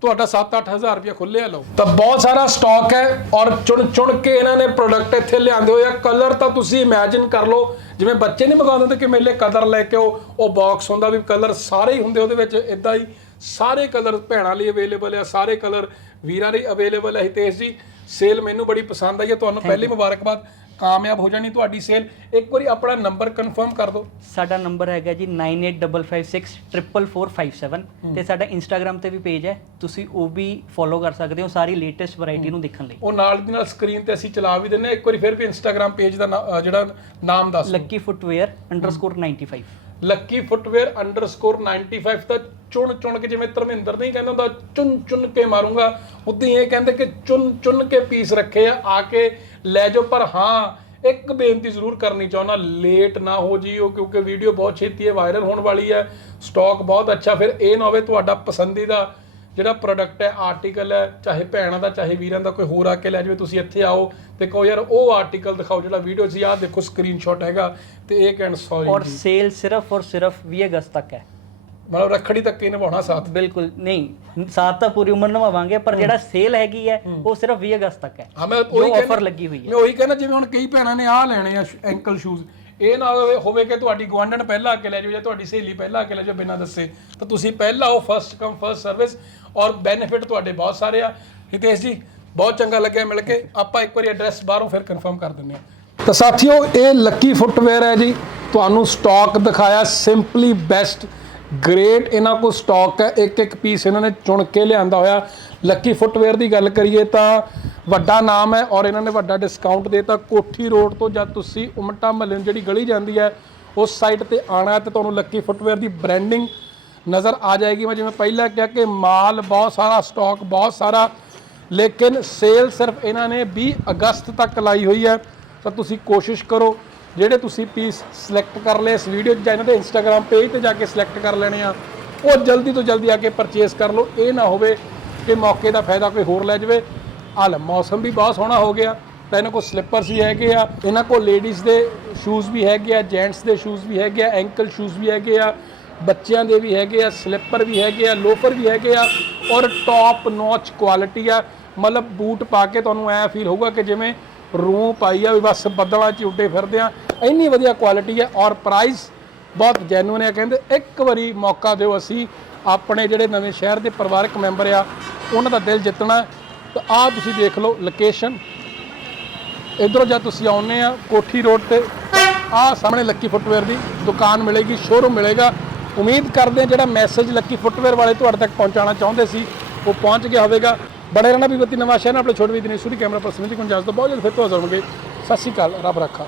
ਤੁਹਾਡਾ 7-8000 ਰੁਪਏ ਖੁੱਲਿਆ ਲਓ। ਤਾਂ ਬਹੁਤ ਸਾਰਾ ਸਟਾਕ ਹੈ ਔਰ ਚੁਣ ਚੁਣ ਕੇ ਇਹਨਾਂ ਨੇ ਪ੍ਰੋਡਕਟ ਇੱਥੇ ਲਿਆਂਦੇ ਹੋਏ ਆ। ਕਲਰ ਤਾਂ ਤੁਸੀਂ ਇਮੇਜਿਨ ਕਰ ਲਓ। ਜਿਵੇਂ ਬੱਚੇ ਨਹੀਂ ਮੰਗਾਉਂਦੇ ਤੇ ਕਿ ਮੇਲੇ ਕਲਰ ਲੈ ਕੇ ਆਓ ਉਹ ਬਾਕਸ ਹੁੰਦਾ ਵੀ ਕਲਰ ਸਾਰੇ ਹੀ ਹੁੰਦੇ ਉਹਦੇ ਵਿੱਚ ਇਦਾਂ ਹੀ ਸਾਰੇ ਕਲਰ ਭੈਣਾਂ ਲਈ ਅਵੇਲੇਬਲ ਆ ਸਾਰੇ ਕਲਰ ਵੀਰਾਂ ਲਈ ਅਵੇਲੇਬਲ ਹੈ ਹਿਤੇਸ਼ ਜੀ। ਸੇਲ ਮੈਨੂੰ ਬੜੀ ਪਸੰਦ ਆਈ ਹੈ। ਤੁਹਾਨੂੰ ਪਹਿਲੀ ਮੁਬਾਰਕਬਾਦ। ਕਾਮਯਾਬ ਹੋ ਜਾਣੀ ਤੁਹਾਡੀ ਸੇਲ। ਇੱਕ ਵਾਰੀ ਆਪਣਾ ਨੰਬਰ ਕਨਫਰਮ ਕਰ ਦਿਓ। ਸਾਡਾ ਨੰਬਰ ਹੈਗਾ ਜੀ 9855644457 ਤੇ ਸਾਡਾ ਇੰਸਟਾਗ੍ਰam ਤੇ ਵੀ ਪੇਜ ਹੈ। ਤੁਸੀਂ ਉਹ ਵੀ ਫੋਲੋ ਕਰ ਸਕਦੇ ਹੋ ਸਾਰੀ ਲੇਟੈਸਟ ਵੈਰਾਈਟੀ ਨੂੰ ਦੇਖਣ ਲਈ। ਉਹ ਨਾਲ ਦੀ ਨਾਲ ਸਕਰੀਨ ਤੇ ਅਸੀਂ ਚਲਾ ਵੀ ਦਿੰਨੇ। ਇੱਕ ਵਾਰੀ ਫਿਰ ਵੀ ਇੰਸਟਾਗ੍ਰam ਪੇਜ ਦਾ ਨਾ- ਅਹ ਜਿਹੜਾ ਨਾਮ ਦੱਸ ਦਿਓ। Lucky footwear underscore 95 lucky footwear underscore 95 ਤਾਂ ਚੁਣ ਚੁਣ ਕੇ ਜਿਵੇਂ ਧਰਮਿੰਦਰ ਨਹੀਂ ਕਹਿੰਦਾ ਹੁੰਦਾ ਚੁਣ ਚੁਣ ਕੇ ਮਾਰੂੰਗਾ ਉਦਾਂ ਹੀ ਇਹ ਕਹਿੰਦੇ ਕਿ ਚੁਣ ਚੁਣ ਕੇ ਪੀਸ ਰੱਖੇ ਆ ਆ ਕੇ ਲੈ ਜਾਓ। ਪਰ ਹਾਂ ਇੱਕ ਬੇਨਤੀ ਜ਼ਰੂਰ ਕਰਨੀ ਚਾਹੁੰਦਾ ਲੇਟ ਨਾ ਹੋ ਜੀਓ ਕਿਉਂਕਿ ਵੀਡੀਓ ਬਹੁਤ ਛੇਤੀ ਹੈ ਵਾਇਰਲ ਹੋਣ ਵਾਲੀ ਹੈ ਸਟਾਕ ਬਹੁਤ ਅੱਛਾ। ਫਿਰ ਇਹ ਨਾ ਹੋਵੇ ਤੁਹਾਡਾ ਪਸੰਦੀਦਾ ਜਿਹੜਾ ਪ੍ਰੋਡਕਟ ਹੈ ਆਰਟੀਕਲ ਹੈ ਚਾਹੇ ਭੈਣਾਂ ਦਾ ਚਾਹੇ ਵੀਰਾਂ ਦਾ ਕੋਈ ਹੋਰ ਆ ਕੇ ਲੈ ਜਾਵੇ ਤੁਸੀਂ ਇੱਥੇ ਆਓ ਤੇ ਕਹੋ ਯਾਰ ਉਹ ਆਰਟੀਕਲ ਦਿਖਾਓ ਜਿਹੜਾ ਵੀਡੀਓ ਸੀ ਆਹ ਦੇਖੋ ਸਕਰੀਨਸ਼ਾਟ ਹੈਗਾ ਤੇ ਇਹ ਕਹਿਣ ਸੌਰੀ ਔਰ ਸੇਲ ਸਿਰਫ ਔਰ ਸਿਰਫ 20 ਅਗਸਤ ਤੱਕ ਹੈ। ਮਤਲਬ ਰੱਖੜੀ ਤੱਕ ਹੀ ਨਿਭਾਉਣਾ ਸਾਥ। ਬਿਲਕੁਲ ਨਹੀਂ ਸਾਥ ਤਾਂ ਪੂਰੀ ਉਮਰ ਨਿਭਾਵਾਂਗੇ ਪਰ ਜਿਹੜਾ ਸੇਲ ਹੈਗੀ ਹੈ ਉਹ ਸਿਰਫ 20 ਅਗਸਤ ਤੱਕ ਹੈ। ਹਾਂ ਮੈਂ ਉਹੀ ਆਫਰ ਲੱਗੀ ਹੋਈ ਹੈ। ਮੈਂ ਉਹੀ ਕਹਿੰਦਾ ਜਿਵੇਂ ਹੁਣ ਕਈ ਭੈਣਾਂ ਨੇ ਆਹ ਲੈਣੇ ਆ ਐਂਕਲ ਸ਼ੂਜ਼ ਇਹ ਨਾ ਹੋਵੇ ਹੋਵੇ ਕਿ ਤੁਹਾਡੀ ਗਵਾਂਢਣ ਪਹਿਲਾਂ ਆ ਕੇ ਲੈ ਜਾਓ ਜਾਂ ਤੁਹਾਡੀ ਸਹੇਲੀ ਪਹਿਲਾਂ ਆ ਕੇ ਲੈ ਜਾਓ ਬਿਨਾਂ ਦੱਸੇ। ਤਾਂ ਤੁਸੀਂ ਪਹਿਲਾਂ ਆਓ ਫਰਸਟ ਕਮ ਫਰਸਟ ਸਰਵਿਸ ਔਰ ਬੈਨੀਫਿਟ ਤੁਹਾਡੇ ਬਹੁਤ ਸਾਰੇ ਆ। ਹਿਤੇਸ਼ ਜੀ ਬਹੁਤ ਚੰਗਾ ਲੱਗਿਆ ਮਿਲ ਕੇ। ਆਪਾਂ ਇੱਕ ਵਾਰੀ ਐਡਰੈਸ ਬਾਹਰੋਂ ਫਿਰ ਕਨਫਰਮ ਕਰ ਦਿੰਦੇ ਆ ਤਾਂ ਸਾਥੀਓ ਇਹ ਲੱਕੀ ਫੁੱਟਵੇਅਰ ਹੈ ਜੀ। ਤੁਹਾਨੂੰ ਸਟਾਕ ਦਿਖਾਇਆ ਸਿੰਪਲੀ ਬੈਸਟ ਗ੍ਰੇਟ ਇਹਨਾਂ ਕੋਲ ਸਟਾਕ ਹੈ। ਇੱਕ ਇੱਕ ਪੀਸ ਇਹਨਾਂ ਨੇ ਚੁਣ ਕੇ ਲਿਆਂਦਾ ਹੋਇਆ। ਲੱਕੀ ਫੁੱਟਵੇਅਰ ਦੀ ਗੱਲ ਕਰੀਏ ਤਾਂ ਵੱਡਾ ਨਾਮ ਹੈ ਔਰ ਇਹਨਾਂ ਨੇ ਵੱਡਾ ਡਿਸਕਾਊਂਟ ਦੇਤਾ। ਕੋਠੀ ਰੋਡ ਤੋਂ ਜਦ ਤੁਸੀਂ ਉਮਟਾ ਮਹੱਲੇ ਨੂੰ ਜਿਹੜੀ ਗਲੀ ਜਾਂਦੀ ਹੈ, ਉਸ ਸਾਈਡ ਤੇ ਆਣਾ ਹੈ ਤੇ ਤੁਹਾਨੂੰ ਲੱਕੀ ਫੁੱਟਵੇਅਰ ਦੀ ਬ੍ਰਾਂਡਿੰਗ ਨਜ਼ਰ ਆ ਜਾਏਗੀ। ਮੈਂ ਜਿਵੇਂ ਪਹਿਲਾਂ ਕਿਹਾ ਕਿ ਮਾਲ ਬਹੁਤ ਸਾਰਾ ਸਟਾਕ ਬਹੁਤ ਸਾਰਾ, ਲੇਕਿਨ ਸੇਲ ਸਿਰਫ ਇਹਨਾਂ ਨੇ 20 ਅਗਸਤ ਤੱਕ ਲਾਈ ਹੋਈ ਹੈ। ਤਾਂ ਤੁਸੀਂ ਕੋਸ਼ਿਸ਼ ਕਰੋ ਜਿਹੜੇ ਤੁਸੀਂ ਪੀਸ ਸਿਲੈਕਟ ਕਰ ਲਏ ਇਸ ਵੀਡੀਓ 'ਚ ਜਾਂ ਇਹਨਾਂ ਦੇ ਇੰਸਟਾਗ੍ਰam ਪੇਜ ਤੇ ਜਾ ਕੇ ਸਿਲੈਕਟ ਕਰ ਲੈਣੇ ਆ, ਉਹ ਜਲਦੀ ਤੋਂ ਜਲਦੀ ਆ ਕੇ ਪਰਚੇਸ ਕਰ ਲਓ। ਇਹ ਨਾ ਹੋਵੇ ਕਿ ਮੌਕੇ ਦਾ ਫਾਇਦਾ ਕੋਈ ਹੋਰ ਲੈ ਜਾਵੇ। ਆ ਮੌਸਮ ਵੀ ਬਹੁਤ ਸੋਹਣਾ ਹੋ ਗਿਆ। ਤਾਂ ਇਹਨਾਂ ਕੋਲ ਸਲਿੱਪਰਸ ਵੀ ਹੈਗੇ ਆ। ਇਹਨਾਂ ਕੋਲ ਲੇਡੀਜ਼ ਦੇ ਸ਼ੂਜ਼ ਵੀ ਹੈਗੇ ਆ ਜੈਂਟਸ ਦੇ ਸ਼ੂਜ਼ ਵੀ ਹੈਗੇ ਆ ਐਂਕਲ ਸ਼ੂਜ਼ ਵੀ ਹੈਗੇ ਆ, ਬੱਚਿਆਂ ਦੇ ਵੀ ਹੈਗੇ ਆ ਸਲਿੱਪਰ ਵੀ ਹੈਗੇ ਆ ਲੋਫਰ ਵੀ ਹੈਗੇ ਆ ਔਰ ਟੌਪ ਨੌਚ ਕੁਆਲਿਟੀ ਆ। ਮਤਲਬ ਬੂਟ ਪਾ ਕੇ ਤੁਹਾਨੂੰ ਐ ਫੀਲ ਹੋਊਗਾ ਕਿ ਜਿਵੇਂ ਰੂਹ ਪਾਈ ਆ ਵੀ ਬਸ ਬੱਦਲਾਂ 'ਚ ਉੱਡੇ ਫਿਰਦੇ ਆ। ਇੰਨੀ ਵਧੀਆ ਕੁਆਲਿਟੀ ਆ ਔਰ ਪ੍ਰਾਈਸ ਬਹੁਤ ਜੈਨੂਨ ਆ ਕਹਿੰਦੇ ਇੱਕ ਵਾਰੀ ਮੌਕਾ ਦਿਓ ਅਸੀਂ, ਆਪਣੇ ਜਿਹੜੇ ਨਵੇਂ ਸ਼ਹਿਰ ਦੇ ਪਰਿਵਾਰਕ ਮੈਂਬਰ ਆ, ਉਹਨਾਂ ਦਾ ਦਿਲ ਜਿੱਤਣਾ ਤਾਂ ਆਹ ਤੁਸੀਂ ਦੇਖ ਲਓ ਲੋਕੇਸ਼ਨ ਇਧਰੋਂ ਜਦ ਤੁਸੀਂ ਆਉਨੇ ਆ ਕੋਠੀ ਰੋਡ ਤੇ, ਆਹ ਸਾਹਮਣੇ ਲੱਕੀ ਫੁੱਟਵੇਅਰ ਦੀ ਦੁਕਾਨ ਮਿਲੇਗੀ ਸ਼ੋਰੂਮ ਮਿਲੇਗਾ। ਉਮੀਦ ਕਰਦੇ ਹਾਂ ਜਿਹੜਾ ਮੈਸੇਜ ਲੱਕੀ ਫੁੱਟਵੇਅਰ ਵਾਲੇ ਤੁਹਾਡੇ ਤੱਕ ਪਹੁੰਚਾਉਣਾ ਚਾਹੁੰਦੇ ਸੀ, ਉਹ ਪਹੁੰਚ ਗਿਆ ਹੋਵੇਗਾ। ਬੜੇ ਰਹਿਣਾ ਵੀ ਬੱਤੀ ਨਵਾਂ ਸ਼ਹਿਰ ਆਪਣੇ ਛੋਟੇ ਵੀ ਦਿਨੇ ਸੂਰੀ ਕੈਮਰਾ ਪਰਸਨ ਜੀ ਗੁੰਜਾਇਸ਼ ਤੋਂ ਬਹੁਤ ਜਲਦ ਫਿਰ ਤੋਂ ਹਾਜ਼ਰ ਹੋਣਗੇ ਸਤਿ ਸ਼੍ਰੀ ਅਕਾਲ, ਰੱਬ ਰੱਖਾ।